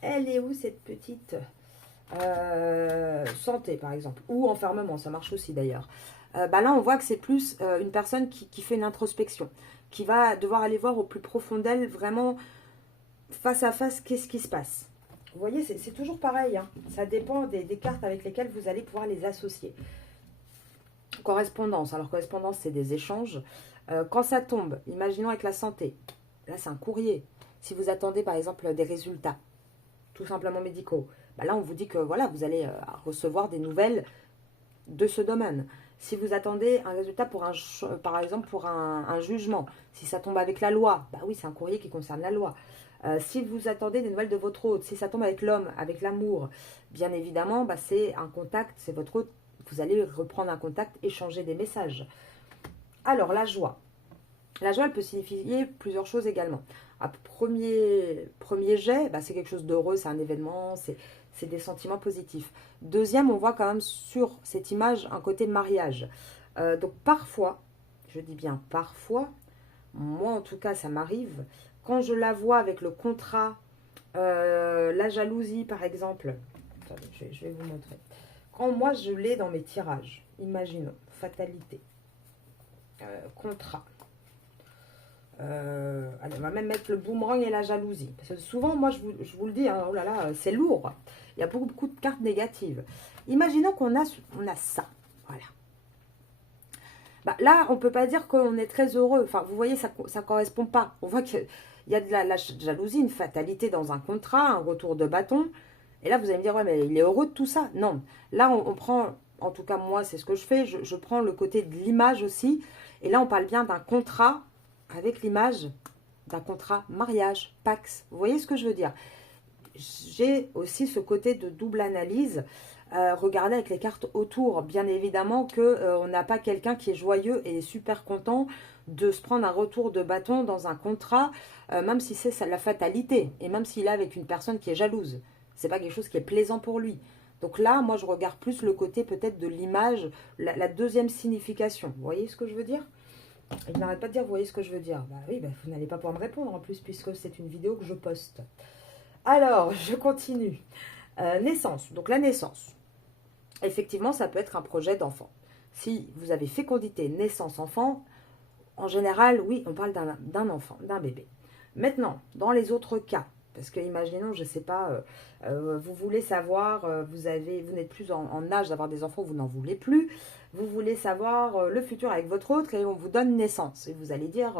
Elle est où, cette petite santé, par exemple. Ou enfermement, ça marche aussi d'ailleurs. Bah là, on voit que c'est plus une personne qui fait une introspection, qui va devoir aller voir au plus profond d'elle, vraiment face à face, qu'est-ce qui se passe. Vous voyez, c'est toujours pareil, hein. Ça dépend des cartes avec lesquelles vous allez pouvoir les associer. Correspondance. Alors, correspondance, c'est des échanges. Quand ça tombe, imaginons avec la santé, là, c'est un courrier. Si vous attendez, par exemple, des résultats, tout simplement médicaux, bah là, on vous dit que voilà, vous allez recevoir des nouvelles de ce domaine. Si vous attendez un résultat pour par exemple pour un jugement, si ça tombe avec la loi, bah oui, c'est un courrier qui concerne la loi. Si vous attendez des nouvelles de votre hôte, si ça tombe avec l'homme, avec l'amour, bien évidemment, bah c'est un contact, c'est votre hôte, vous allez reprendre un contact, échanger des messages. Alors, la joie. La joie, elle peut signifier plusieurs choses également. À premier jet, bah, c'est quelque chose d'heureux, c'est un événement, c'est des sentiments positifs. Deuxième, on voit quand même sur cette image un côté mariage. Donc parfois, je dis bien parfois, moi en tout cas ça m'arrive, quand je la vois avec le contrat, la jalousie par exemple, attendez, je vais vous montrer. Quand moi je l'ai dans mes tirages, imaginons, fatalité, contrat. Allez, on va même mettre le boomerang et la jalousie. Parce que souvent, moi, je vous le dis, hein, oh là là, c'est lourd. Il y a beaucoup de cartes négatives. Imaginons qu'on a ça. Voilà. Bah, là, on ne peut pas dire qu'on est très heureux. Enfin, vous voyez, ça ne correspond pas. On voit qu'il y a de la jalousie, une fatalité dans un contrat, un retour de bâton. Et là, vous allez me dire, ouais, mais il est heureux de tout ça. Non. Là, on prend, en tout cas, moi, c'est ce que je fais. Je prends le côté de l'image aussi. Et là, on parle bien d'un contrat avec l'image d'un contrat mariage, Pax. Vous voyez ce que je veux dire? J'ai aussi ce côté de double analyse. Regardez avec les cartes autour. Bien évidemment qu'on n'a pas quelqu'un qui est joyeux et super content de se prendre un retour de bâton dans un contrat, même si c'est la fatalité. Et même s'il est avec une personne qui est jalouse. C'est pas quelque chose qui est plaisant pour lui. Donc là, moi, je regarde plus le côté peut-être de l'image, la deuxième signification. Vous voyez ce que je veux dire? Il n'arrête pas de dire, vous voyez ce que je veux dire? Bah oui, bah, vous n'allez pas pouvoir me répondre en plus, puisque c'est une vidéo que je poste. Alors, je continue. Naissance. Donc la naissance. Effectivement, ça peut être un projet d'enfant. Si vous avez fécondité, naissance, enfant, en général, oui, on parle d'un enfant, d'un bébé. Maintenant, dans les autres cas, parce que imaginons, je ne sais pas, vous voulez savoir, vous n'êtes plus en âge d'avoir des enfants, vous n'en voulez plus. Vous voulez savoir le futur avec votre autre et on vous donne naissance. Et vous allez dire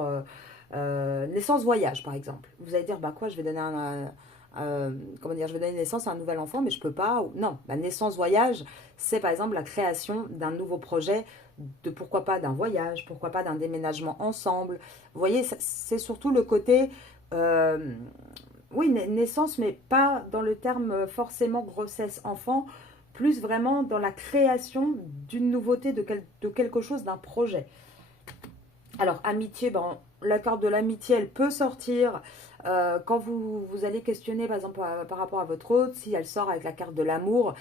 naissance voyage, par exemple. Vous allez dire, bah quoi, je vais donner comment dire, je vais donner naissance à un nouvel enfant, mais je peux pas. Non, la naissance voyage, c'est par exemple la création d'un nouveau projet, de pourquoi pas d'un voyage, pourquoi pas d'un déménagement ensemble. Vous voyez, c'est surtout le côté, oui, naissance, mais pas dans le terme forcément grossesse enfant, plus vraiment dans la création d'une nouveauté, de quelque chose, d'un projet. Alors, amitié, ben, la carte de l'amitié, elle peut sortir quand vous allez questionner, par exemple, par rapport à votre hôte, si elle sort avec la carte de l'amour,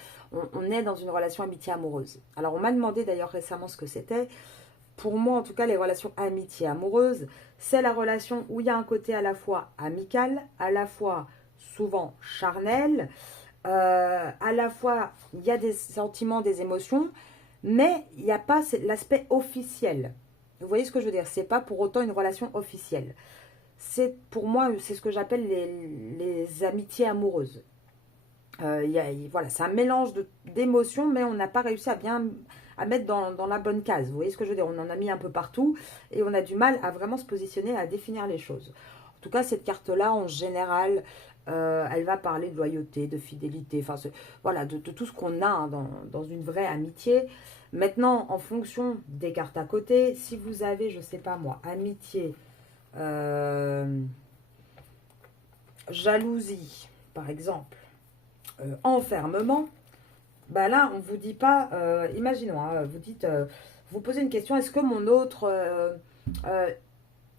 on est dans une relation amitié amoureuse. Alors, on m'a demandé d'ailleurs récemment ce que c'était. Pour moi, en tout cas, les relations amitié amoureuses, c'est la relation où il y a un côté à la fois amical, à la fois souvent charnel, À la fois, il y a des sentiments, des émotions, mais il n'y a pas l'aspect officiel. Vous voyez ce que je veux dire? C'est pas pour autant une relation officielle. C'est pour moi, c'est ce que j'appelle les amitiés amoureuses. Voilà, c'est un mélange d'émotions, mais on n'a pas réussi à bien à mettre dans la bonne case. Vous voyez ce que je veux dire? On en a mis un peu partout et on a du mal à vraiment se positionner, à définir les choses. En tout cas, cette carte-là, en général, elle va parler de loyauté, de fidélité, enfin, voilà, de tout ce qu'on a hein, dans une vraie amitié. Maintenant, en fonction des cartes à côté, si vous avez, je sais pas moi, amitié, jalousie, par exemple, enfermement, bah là, on ne vous dit pas, imaginons, hein, vous dites, vous posez une question, est-ce que mon autre, euh,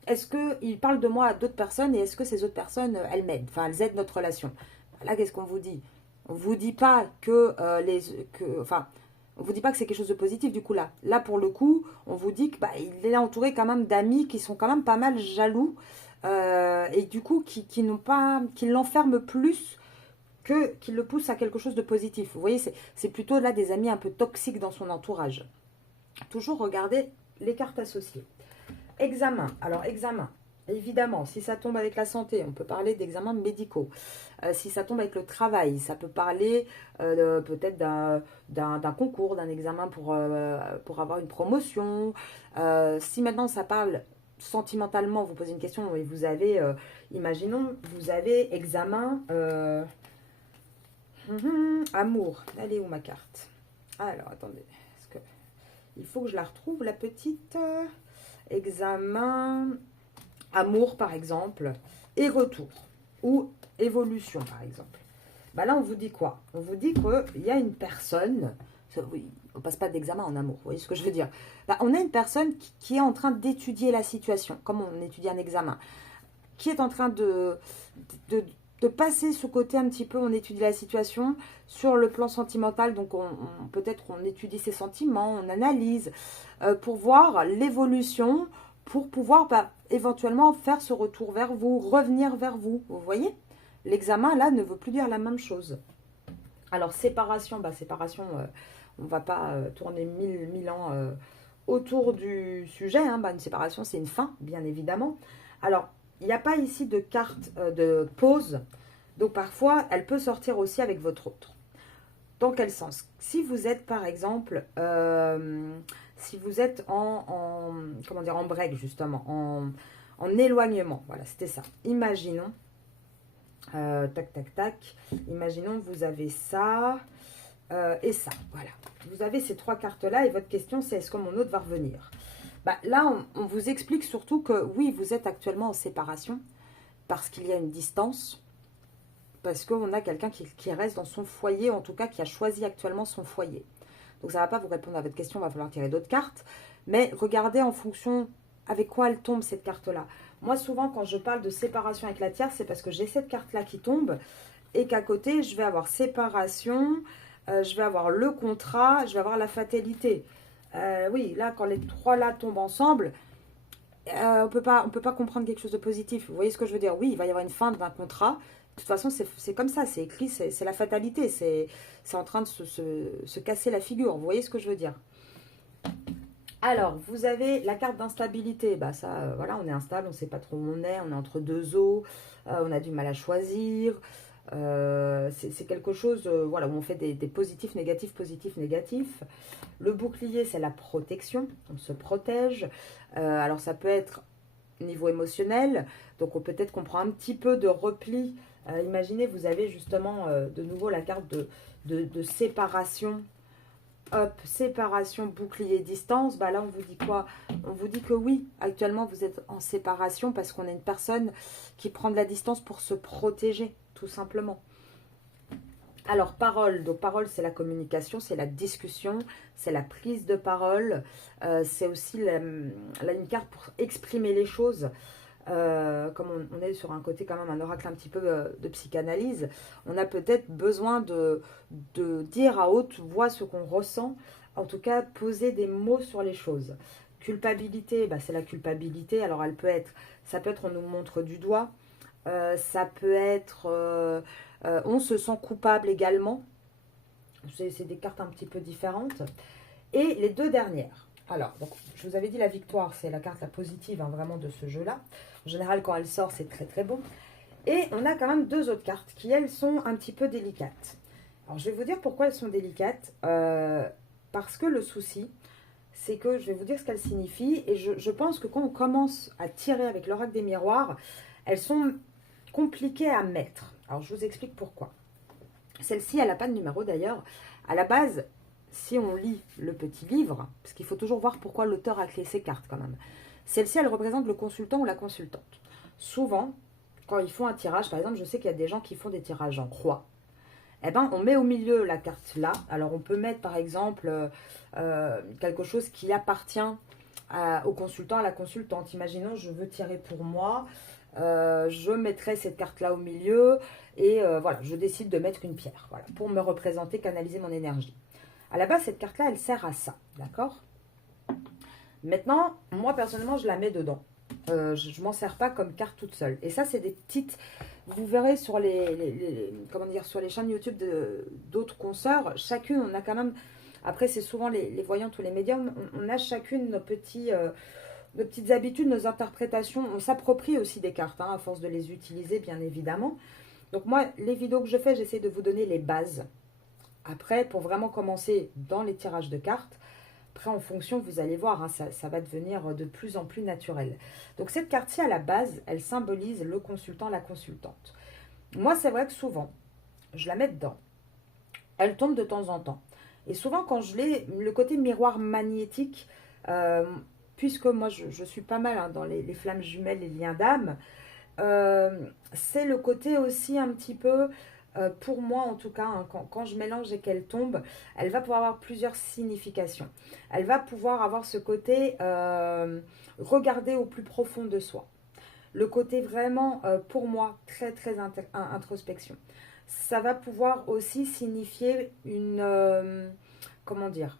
est-ce qu'il parle de moi à d'autres personnes et est-ce que ces autres personnes, elles m'aident, enfin, elles aident notre relation. Là, qu'est-ce qu'on vous dit? On ne vous dit pas que, enfin, on vous dit pas que c'est quelque chose de positif du coup là. Là, pour le coup, on vous dit que bah, il est entouré quand même d'amis qui sont quand même pas mal jaloux et du coup qui n'ont pas, qui l'enferment plus qui le pousse à quelque chose de positif. Vous voyez, c'est plutôt là des amis un peu toxiques dans son entourage. Toujours regarder les cartes associées. Examen. Alors, examen. Évidemment, si ça tombe avec la santé, on peut parler d'examens médicaux. Si ça tombe avec le travail, ça peut parler peut-être d'un concours, d'un examen pour avoir une promotion. Si maintenant ça parle sentimentalement, vous posez une question et vous avez, imaginons, vous avez examen... amour. Elle est où ma carte? Alors, attendez. Il faut que je la retrouve, la petite. Examen. Amour, par exemple. Et retour. Ou évolution, par exemple. Bah là, on vous dit quoi? On vous dit qu'il y a une personne. Oui, on ne passe pas d'examen en amour. Vous voyez ce que je veux dire? Bah, on a une personne qui est en train d'étudier la situation, comme on étudie un examen. Qui est en train de passer ce côté un petit peu, on étudie la situation sur le plan sentimental, donc peut-être on étudie ses sentiments, on analyse pour voir l'évolution, pour pouvoir éventuellement faire ce retour vers vous, revenir vers vous, vous voyez? L'examen là ne veut plus dire la même chose. Alors séparation, séparation, on ne va pas tourner mille ans autour du sujet, hein, une séparation c'est une fin, bien évidemment. Alors, il n'y a pas ici de carte de pause. Donc parfois, elle peut sortir aussi avec votre autre. Dans quel sens? Si vous êtes par exemple, si vous êtes comment dire, en break justement, en éloignement. Voilà, c'était ça. Imaginons, tac, tac, tac. Imaginons que vous avez ça et ça. Voilà. Vous avez ces trois cartes-là et votre question c'est est-ce que mon autre va revenir? Là, on vous explique surtout que oui, vous êtes actuellement en séparation parce qu'il y a une distance, parce qu'on a quelqu'un qui reste dans son foyer, en tout cas qui a choisi actuellement son foyer. Donc ça ne va pas vous répondre à votre question, il va falloir tirer d'autres cartes. Mais regardez en fonction avec quoi elle tombe cette carte-là. Moi, souvent, quand je parle de séparation avec la tierce, c'est parce que j'ai cette carte-là qui tombe et qu'à côté, je vais avoir séparation, je vais avoir le contrat, je vais avoir la fatalité. Oui, là, quand les trois là tombent ensemble, on peut pas comprendre quelque chose de positif. Vous voyez ce que je veux dire? Oui, il va y avoir une fin d'un contrat. De toute façon, c'est comme ça, c'est écrit, c'est la fatalité. C'est en train de se casser la figure. Vous voyez ce que je veux dire? Alors, vous avez la carte d'instabilité. Ça, voilà, on est instable, on ne sait pas trop où on est entre deux eaux, on a du mal à choisir. C'est quelque chose voilà, où on fait des positifs, négatifs, positifs, négatifs. Le bouclier, c'est la protection, on se protège. Alors ça peut être niveau émotionnel, donc peut-être qu'on prend un petit peu de repli. Imaginez, vous avez justement de nouveau la carte de séparation. Hop, séparation, bouclier, distance. Là, on vous dit quoi? On vous dit que oui, actuellement, vous êtes en séparation parce qu'on a une personne qui prend de la distance pour se protéger, tout simplement. Alors, parole. Donc, parole, c'est la communication, c'est la discussion, c'est la prise de parole. C'est aussi une carte pour exprimer les choses. Comme on est sur un côté quand même un oracle un petit peu de psychanalyse, on a peut-être besoin de dire à haute voix ce qu'on ressent, en tout cas poser des mots sur les choses. Culpabilité, c'est la culpabilité, alors ça peut être on nous montre du doigt, Ça peut être on se sent coupable également. C'est des cartes un petit peu différentes. Et les deux dernières. Alors, donc, je vous avais dit la victoire, c'est la carte la positive hein, vraiment de ce jeu-là. En général, quand elle sort, c'est très très bon. Et on a quand même deux autres cartes qui, elles, sont un petit peu délicates. Alors, je vais vous dire pourquoi elles sont délicates. Parce que le souci, c'est que je vais vous dire ce qu'elles signifient. Et je pense que quand on commence à tirer avec l'oracle des miroirs, elles sont compliquées à mettre. Alors, je vous explique pourquoi. Celle-ci, elle n'a pas de numéro d'ailleurs. À la base, si on lit le petit livre, parce qu'il faut toujours voir pourquoi l'auteur a créé ses cartes quand même. Celle-ci, elle représente le consultant ou la consultante. Souvent, quand ils font un tirage, par exemple, je sais qu'il y a des gens qui font des tirages en croix. Eh ben, on met au milieu la carte là. Alors, on peut mettre par exemple quelque chose qui appartient au consultant, à la consultante. Imaginons, je veux tirer pour moi. Je mettrai cette carte là au milieu et voilà, je décide de mettre une pierre voilà, pour me représenter, canaliser mon énergie. À la base, cette carte là, elle sert à ça, d'accord? Maintenant, moi personnellement, je la mets dedans. Je ne m'en sers pas comme carte toute seule. Et ça, c'est des petites... Vous verrez sur comment dire, sur les chaînes YouTube d'autres consoeurs, chacune, on a quand même... Après, c'est souvent les voyantes ou les médiums, on a chacune nos petites habitudes, nos interprétations. On s'approprie aussi des cartes, hein, à force de les utiliser, bien évidemment. Donc moi, les vidéos que je fais, j'essaie de vous donner les bases. Après, pour vraiment commencer dans les tirages de cartes, après, en fonction, vous allez voir, hein, ça va devenir de plus en plus naturel. Donc cette carte-ci, à la base, elle symbolise le consultant, la consultante. Moi, c'est vrai que souvent, je la mets dedans. Elle tombe de temps en temps. Et souvent, quand je l'ai, le côté miroir magnétique... puisque moi je suis pas mal hein, dans les flammes jumelles, les liens d'âme, c'est le côté aussi un petit peu, pour moi en tout cas, hein, quand je mélange et qu'elle tombe, elle va pouvoir avoir plusieurs significations. Elle va pouvoir avoir ce côté regarder au plus profond de soi. Le côté vraiment, pour moi, très très introspection. Ça va pouvoir aussi signifier une... comment dire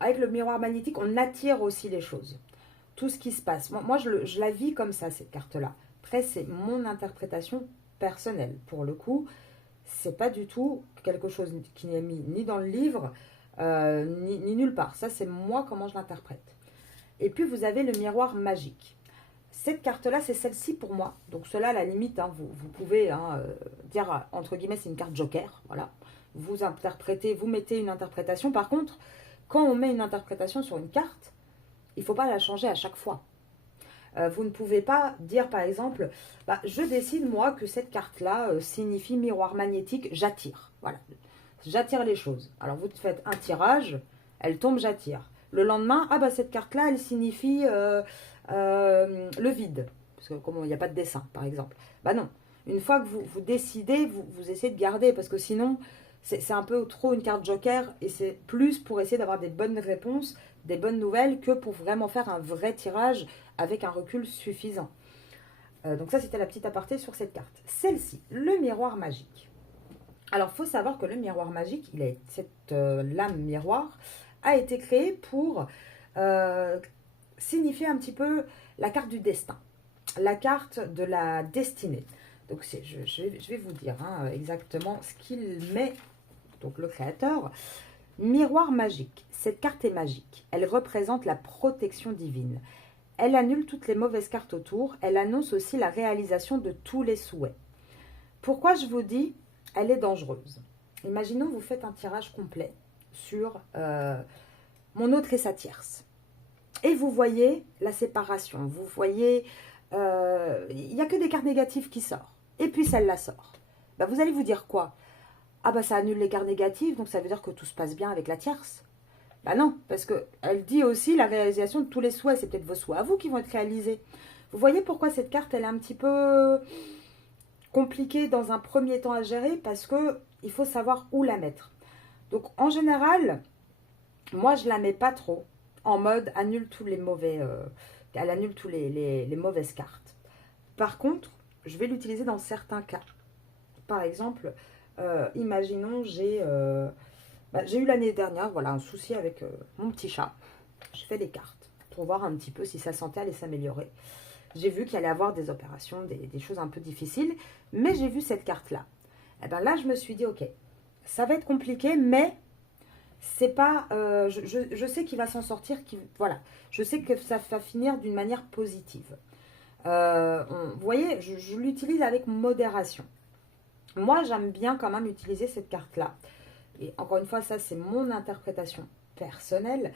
avec le miroir magnétique, on attire aussi les choses. Tout ce qui se passe. Moi je la vis comme ça, cette carte-là. Après, c'est mon interprétation personnelle. Pour le coup, c'est pas du tout quelque chose qui n'est mis ni dans le livre, ni nulle part. Ça, c'est moi, comment je l'interprète. Et puis, vous avez le miroir magique. Cette carte-là, c'est celle-ci pour moi. Donc, cela, à la limite, hein, vous pouvez hein, dire, entre guillemets, c'est une carte joker. Voilà. Vous interprétez, vous mettez une interprétation. Par contre, quand on met une interprétation sur une carte, il ne faut pas la changer à chaque fois. Vous ne pouvez pas dire, par exemple, bah, je décide, moi, que cette carte-là signifie miroir magnétique, j'attire. Voilà. J'attire les choses. Alors, vous faites un tirage, elle tombe, j'attire. Le lendemain, ah bah cette carte-là, elle signifie le vide. Parce que comme il n'y a pas de dessin, par exemple. Bah non. Une fois que vous décidez, vous essayez de garder. Parce que sinon, c'est un peu trop une carte joker. Et c'est plus pour essayer d'avoir des bonnes réponses, des bonnes nouvelles, que pour vraiment faire un vrai tirage avec un recul suffisant. Donc ça, c'était la petite aparté sur cette carte. Celle-ci, le miroir magique. Alors, il faut savoir que le miroir magique, cette lame miroir, a été créée pour signifier un petit peu la carte du destin, la carte de la destinée. Donc, je vais vous dire hein, exactement ce qu'il met, donc le créateur. Miroir magique. Cette carte est magique. Elle représente la protection divine. Elle annule toutes les mauvaises cartes autour. Elle annonce aussi la réalisation de tous les souhaits. Pourquoi je vous dis, elle est dangereuse. Imaginons vous faites un tirage complet sur mon autre et sa tierce. Et vous voyez la séparation. Vous voyez, il n'y a que des cartes négatives qui sortent. Et puis celle-là sort. Ben, vous allez vous dire quoi? Ah bah ça annule les cartes négatives, donc ça veut dire que tout se passe bien avec la tierce. Bah non, parce qu'elle dit aussi la réalisation de tous les souhaits. C'est peut-être vos souhaits à vous qui vont être réalisés. Vous voyez pourquoi cette carte, elle est un petit peu compliquée dans un premier temps à gérer, parce que il faut savoir où la mettre. Donc en général, moi je la mets pas trop en mode annule tous les mauvais, elle annule tous les mauvaises cartes. Par contre, je vais l'utiliser dans certains cas. Par exemple, imaginons j'ai eu l'année dernière voilà, un souci avec mon petit chat. J'ai fait des cartes pour voir un petit peu si sa santé allait s'améliorer. J'ai vu qu'il allait y avoir des opérations, des choses un peu difficiles, mais j'ai vu cette carte-là. Et bien là, je me suis dit, ok, ça va être compliqué, mais c'est pas, je sais qu'il va s'en sortir, voilà, je sais que ça va finir d'une manière positive. Vous voyez, je l'utilise avec modération. Moi, j'aime bien quand même utiliser cette carte-là. Et encore une fois, ça, c'est mon interprétation personnelle.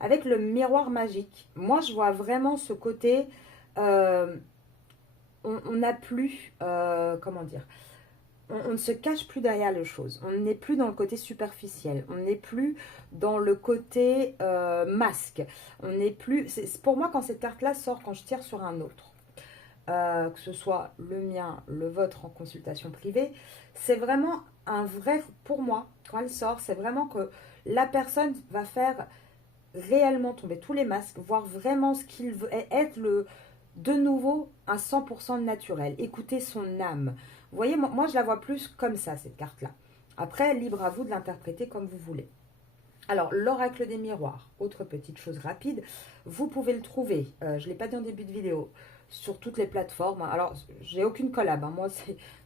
Avec le miroir magique, moi, je vois vraiment ce côté, on n'a plus, comment dire, on ne se cache plus derrière les choses. On n'est plus dans le côté superficiel. On n'est plus dans le côté masque. On n'est plus. Pour moi, quand cette carte-là sort, quand je tire sur un autre, que ce soit le mien, le vôtre en consultation privée, c'est vraiment un vrai. Pour moi, quand elle sort, c'est vraiment que la personne va faire réellement tomber tous les masques, voir vraiment ce qu'il veut être de nouveau un 100% naturel. Écouter son âme. Vous voyez, moi je la vois plus comme ça, cette carte-là. Après, libre à vous de l'interpréter comme vous voulez. Alors, l'oracle des miroirs, autre petite chose rapide, vous pouvez le trouver, je ne l'ai pas dit en début de vidéo, sur toutes les plateformes. Alors, j'ai aucune collab, hein. Moi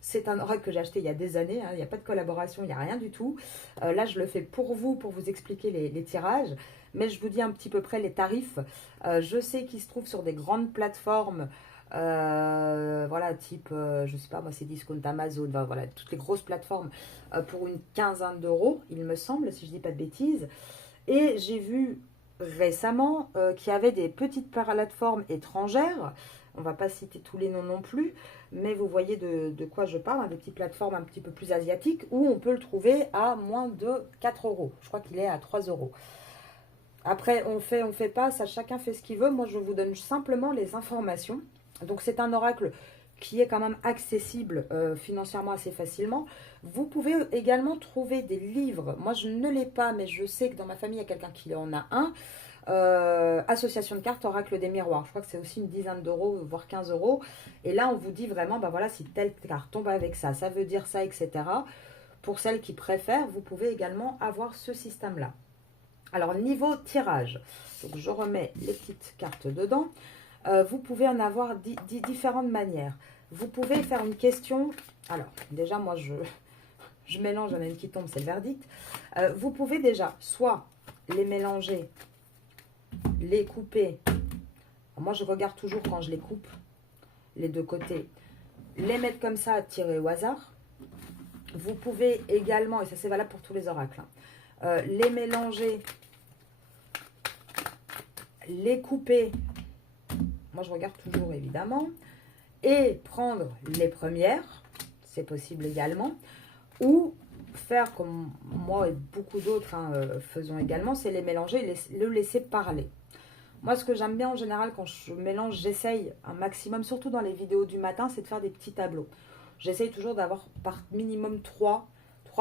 c'est un oracle que j'ai acheté il y a des années, hein. Il n'y a pas de collaboration, il n'y a rien du tout. Là, je le fais pour vous expliquer les tirages, mais je vous dis un petit peu près les tarifs. Je sais qu'il se trouve sur des grandes plateformes, voilà, type, je sais pas, moi c'est Discount, Amazon, voilà, toutes les grosses plateformes pour une quinzaine d'euros, il me semble, si je dis pas de bêtises. Et j'ai vu récemment qu'il y avait des petites plateformes étrangères, on va pas citer tous les noms non plus, mais vous voyez de quoi je parle, hein, des petites plateformes un petit peu plus asiatiques, où on peut le trouver à moins de 4 euros. Je crois qu'il est à 3 euros. Après, on fait pas, ça chacun fait ce qu'il veut. Moi, je vous donne simplement les informations. Donc, c'est un oracle qui est quand même accessible financièrement assez facilement. Vous pouvez également trouver des livres. Moi, je ne l'ai pas, mais je sais que dans ma famille, il y a quelqu'un qui en a un. Association de cartes, oracle des miroirs. Je crois que c'est aussi une dizaine d'euros, voire 15 euros. Et là, on vous dit vraiment, ben voilà, si telle carte tombe avec ça, ça veut dire ça, etc. Pour celles qui préfèrent, vous pouvez également avoir ce système-là. Alors, niveau tirage, donc je remets les petites cartes dedans. Vous pouvez en avoir différentes manières. Vous pouvez faire une question. Alors, déjà, moi, je mélange, il y en a une qui tombe, c'est le verdict. Vous pouvez déjà soit les mélanger, les couper. Moi, je regarde toujours quand je les coupe, les deux côtés. Les mettre comme ça, tirer au hasard. Vous pouvez également, et ça c'est valable pour tous les oracles, hein, les mélanger, les couper. Moi, je regarde toujours, évidemment. Et prendre les premières, c'est possible également. Ou faire comme moi et beaucoup d'autres faisons également, c'est les mélanger et le laisser parler. Moi, ce que j'aime bien en général quand je mélange, j'essaye un maximum, surtout dans les vidéos du matin, c'est de faire des petits tableaux. J'essaye toujours d'avoir par minimum 3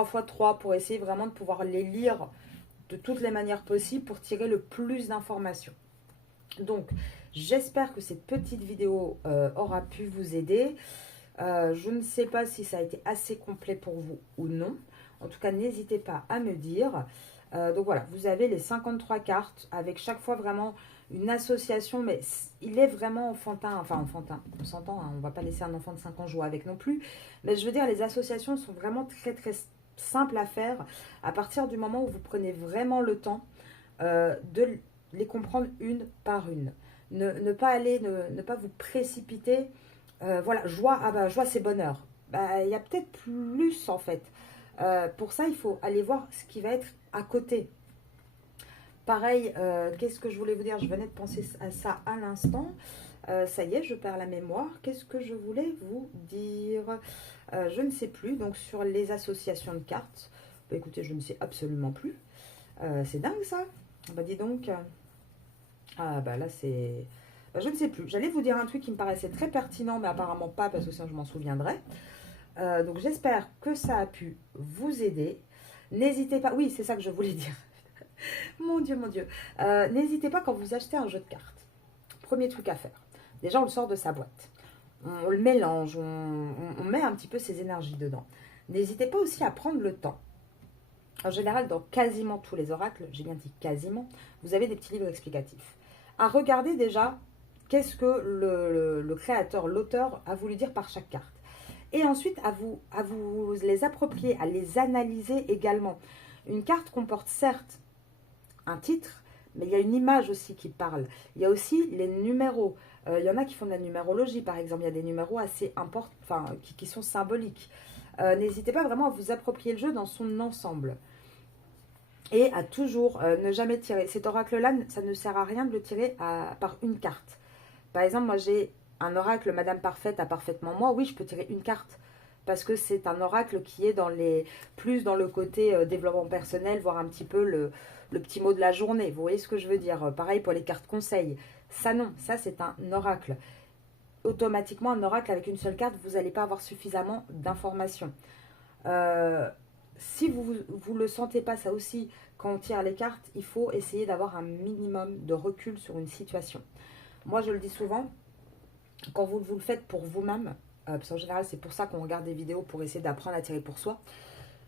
fois 3 pour essayer vraiment de pouvoir les lire de toutes les manières possibles pour tirer le plus d'informations. Donc, j'espère que cette petite vidéo aura pu vous aider. Je ne sais pas si ça a été assez complet pour vous ou non. En tout cas, n'hésitez pas à me dire. Donc voilà, vous avez les 53 cartes avec chaque fois vraiment une association, mais il est vraiment enfantin, enfin enfantin, on s'entend, hein, on ne va pas laisser un enfant de 5 ans jouer avec non plus, mais je veux dire, les associations sont vraiment très très simples à faire à partir du moment où vous prenez vraiment le temps de les comprendre une par une. Ne pas aller, ne pas vous précipiter. Voilà, joie, ah bah, joie c'est bonheur. Bah, il y a peut-être plus en fait. Pour ça, il faut aller voir ce qui va être à côté. Pareil, qu'est-ce que je voulais vous dire? Je venais de penser à ça à l'instant. Ça y est, je perds la mémoire. Qu'est-ce que je voulais vous dire? Je ne sais plus. Donc, sur les associations de cartes, bah, écoutez, je ne sais absolument plus. C'est dingue ça. Bah, dis donc. Ah, bah là, c'est... Bah, je ne sais plus. J'allais vous dire un truc qui me paraissait très pertinent, mais apparemment pas, parce que sinon je m'en souviendrai. Donc, j'espère que ça a pu vous aider. N'hésitez pas... Oui, c'est ça que je voulais dire. Mon Dieu, mon Dieu. N'hésitez pas quand vous achetez un jeu de cartes. Premier truc à faire. Déjà, on le sort de sa boîte. On le mélange, on met un petit peu ses énergies dedans. N'hésitez pas aussi à prendre le temps. En général, dans quasiment tous les oracles, j'ai bien dit quasiment, vous avez des petits livres explicatifs. À regarder déjà qu'est-ce que le créateur, l'auteur a voulu dire par chaque carte. Et ensuite, à vous les approprier, à les analyser également. Une carte comporte certes un titre, mais il y a une image aussi qui parle. Il y a aussi les numéros. Il y en a qui font de la numérologie, par exemple. Il y a des numéros assez importants, enfin, qui sont symboliques. N'hésitez pas vraiment à vous approprier le jeu dans son ensemble. Et à toujours ne jamais tirer. Cet oracle-là, ça ne sert à rien de le tirer par une carte. Par exemple, moi j'ai un oracle Madame Parfaite a parfaitement moi. Oui, je peux tirer une carte. Parce que c'est un oracle qui est plus dans le côté développement personnel, voire un petit peu le petit mot de la journée. Vous voyez ce que je veux dire? Pareil pour les cartes conseils. Ça non, ça c'est un oracle. Automatiquement, un oracle avec une seule carte, vous n'allez pas avoir suffisamment d'informations. Si vous ne le sentez pas, ça aussi, quand on tire les cartes, il faut essayer d'avoir un minimum de recul sur une situation. Moi, je le dis souvent, quand vous le faites pour vous-même, parce qu'en général, c'est pour ça qu'on regarde des vidéos pour essayer d'apprendre à tirer pour soi,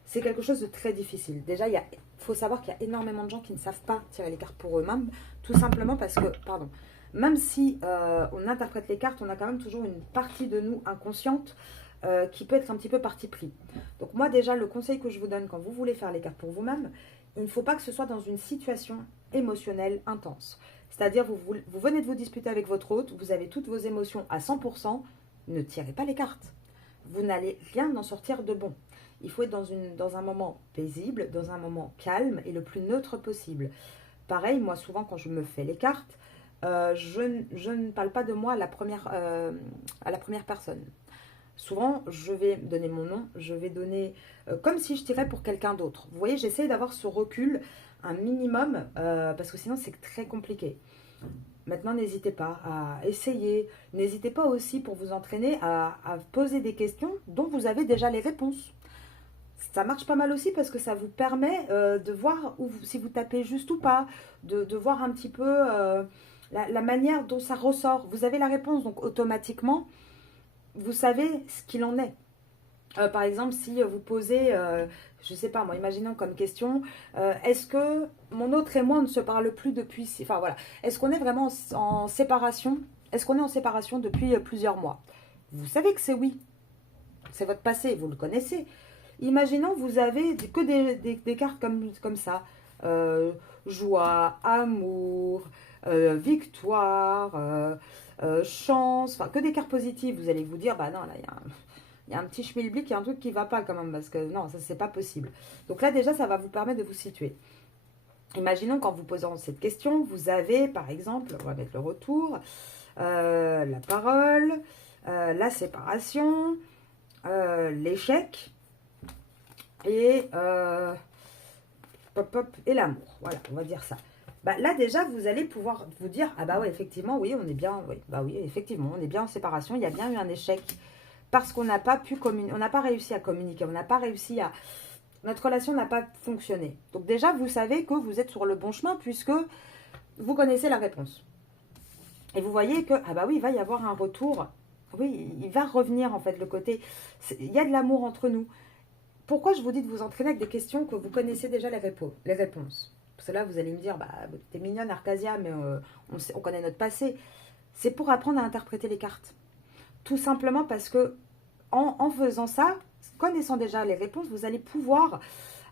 c'est quelque chose de très difficile. Déjà, il faut savoir qu'il y a énormément de gens qui ne savent pas tirer les cartes pour eux-mêmes, tout simplement parce que, pardon, même si on interprète les cartes, on a quand même toujours une partie de nous inconsciente qui peut être un petit peu parti pris. Donc moi déjà, le conseil que je vous donne quand vous voulez faire les cartes pour vous-même, il ne faut pas que ce soit dans une situation émotionnelle intense. C'est-à-dire, vous venez de vous disputer avec votre hôte, vous avez toutes vos émotions à 100%, ne tirez pas les cartes. Vous n'allez rien en sortir de bon. Il faut être dans un moment paisible, dans un moment calme et le plus neutre possible. Pareil, moi souvent quand je me fais les cartes, je ne parle pas de moi à la première personne. Souvent, je vais donner mon nom, je vais donner comme si je tirais pour quelqu'un d'autre. Vous voyez, j'essaie d'avoir ce recul un minimum parce que sinon c'est très compliqué. Maintenant, n'hésitez pas à essayer. N'hésitez pas aussi pour vous entraîner à poser des questions dont vous avez déjà les réponses. Ça marche pas mal aussi parce que ça vous permet de voir si vous tapez juste ou pas, de voir un petit peu la manière dont ça ressort. Vous avez la réponse, donc automatiquement, vous savez ce qu'il en est. Par exemple, si vous posez, je ne sais pas moi, imaginons comme question, est-ce que mon autre et moi on ne se parle plus depuis, enfin voilà, est-ce qu'on est vraiment en séparation? Est-ce qu'on est en séparation depuis plusieurs mois? Vous savez que c'est oui, c'est votre passé, vous le connaissez. Imaginons vous avez que des cartes comme ça, joie, amour, victoire, chance, enfin que des cartes positives. Vous allez vous dire, bah non, là il y a un petit schmilblick, il y a un truc qui va pas quand même, parce que non, ça c'est pas possible. Donc là déjà, ça va vous permettre de vous situer. Imaginons qu'en vous posant cette question, vous avez par exemple, on va mettre le retour, la parole, la séparation, l'échec et et l'amour. Voilà, on va dire ça. Bah, là déjà, vous allez pouvoir vous dire, ah bah ouais, effectivement, oui, on est bien, oui, bah oui, effectivement, on est bien en séparation, il y a bien eu un échec. Parce qu'on n'a pas pu communiquer, on n'a pas réussi à communiquer, on n'a pas réussi à... Notre relation n'a pas fonctionné. Donc déjà, vous savez que vous êtes sur le bon chemin puisque vous connaissez la réponse. Et vous voyez que, ah bah oui, il va y avoir un retour. Oui, il va revenir en fait le côté... Il y a de l'amour entre nous. Pourquoi je vous dis de vous entraîner avec des questions que vous connaissez déjà les réponses? Parce que là, vous allez me dire, bah, t'es mignonne Arcasia, mais on connaît notre passé. C'est pour apprendre à interpréter les cartes. Tout simplement parce que en faisant ça, connaissant déjà les réponses, vous allez pouvoir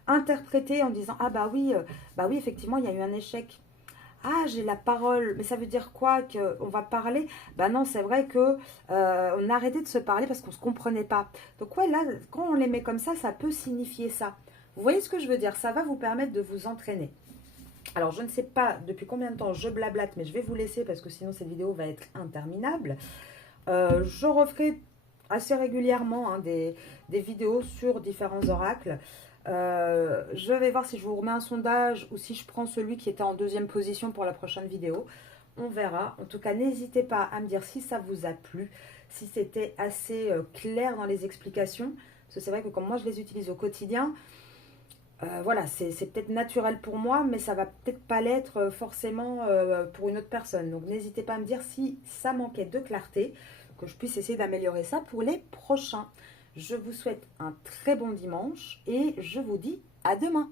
interpréter en disant ah bah oui effectivement il y a eu un échec. Ah j'ai la parole, mais ça veut dire quoi qu'on va parler? Bah non c'est vrai que on a arrêté de se parler parce qu'on se comprenait pas. Donc ouais là quand on les met comme ça peut signifier ça. Vous voyez ce que je veux dire? Ça va vous permettre de vous entraîner. Alors, je ne sais pas depuis combien de temps je blablate, mais je vais vous laisser parce que sinon cette vidéo va être interminable. Je referai assez régulièrement des vidéos sur différents oracles. Je vais voir si je vous remets un sondage ou si je prends celui qui était en deuxième position pour la prochaine vidéo. On verra. En tout cas, n'hésitez pas à me dire si ça vous a plu, si c'était assez clair dans les explications. Parce que c'est vrai que comme moi je les utilise au quotidien, voilà, c'est peut-être naturel pour moi, mais ça va peut-être pas l'être forcément pour une autre personne. Donc n'hésitez pas à me dire si ça manquait de clarté, que je puisse essayer d'améliorer ça pour les prochains. Je vous souhaite un très bon dimanche et je vous dis à demain.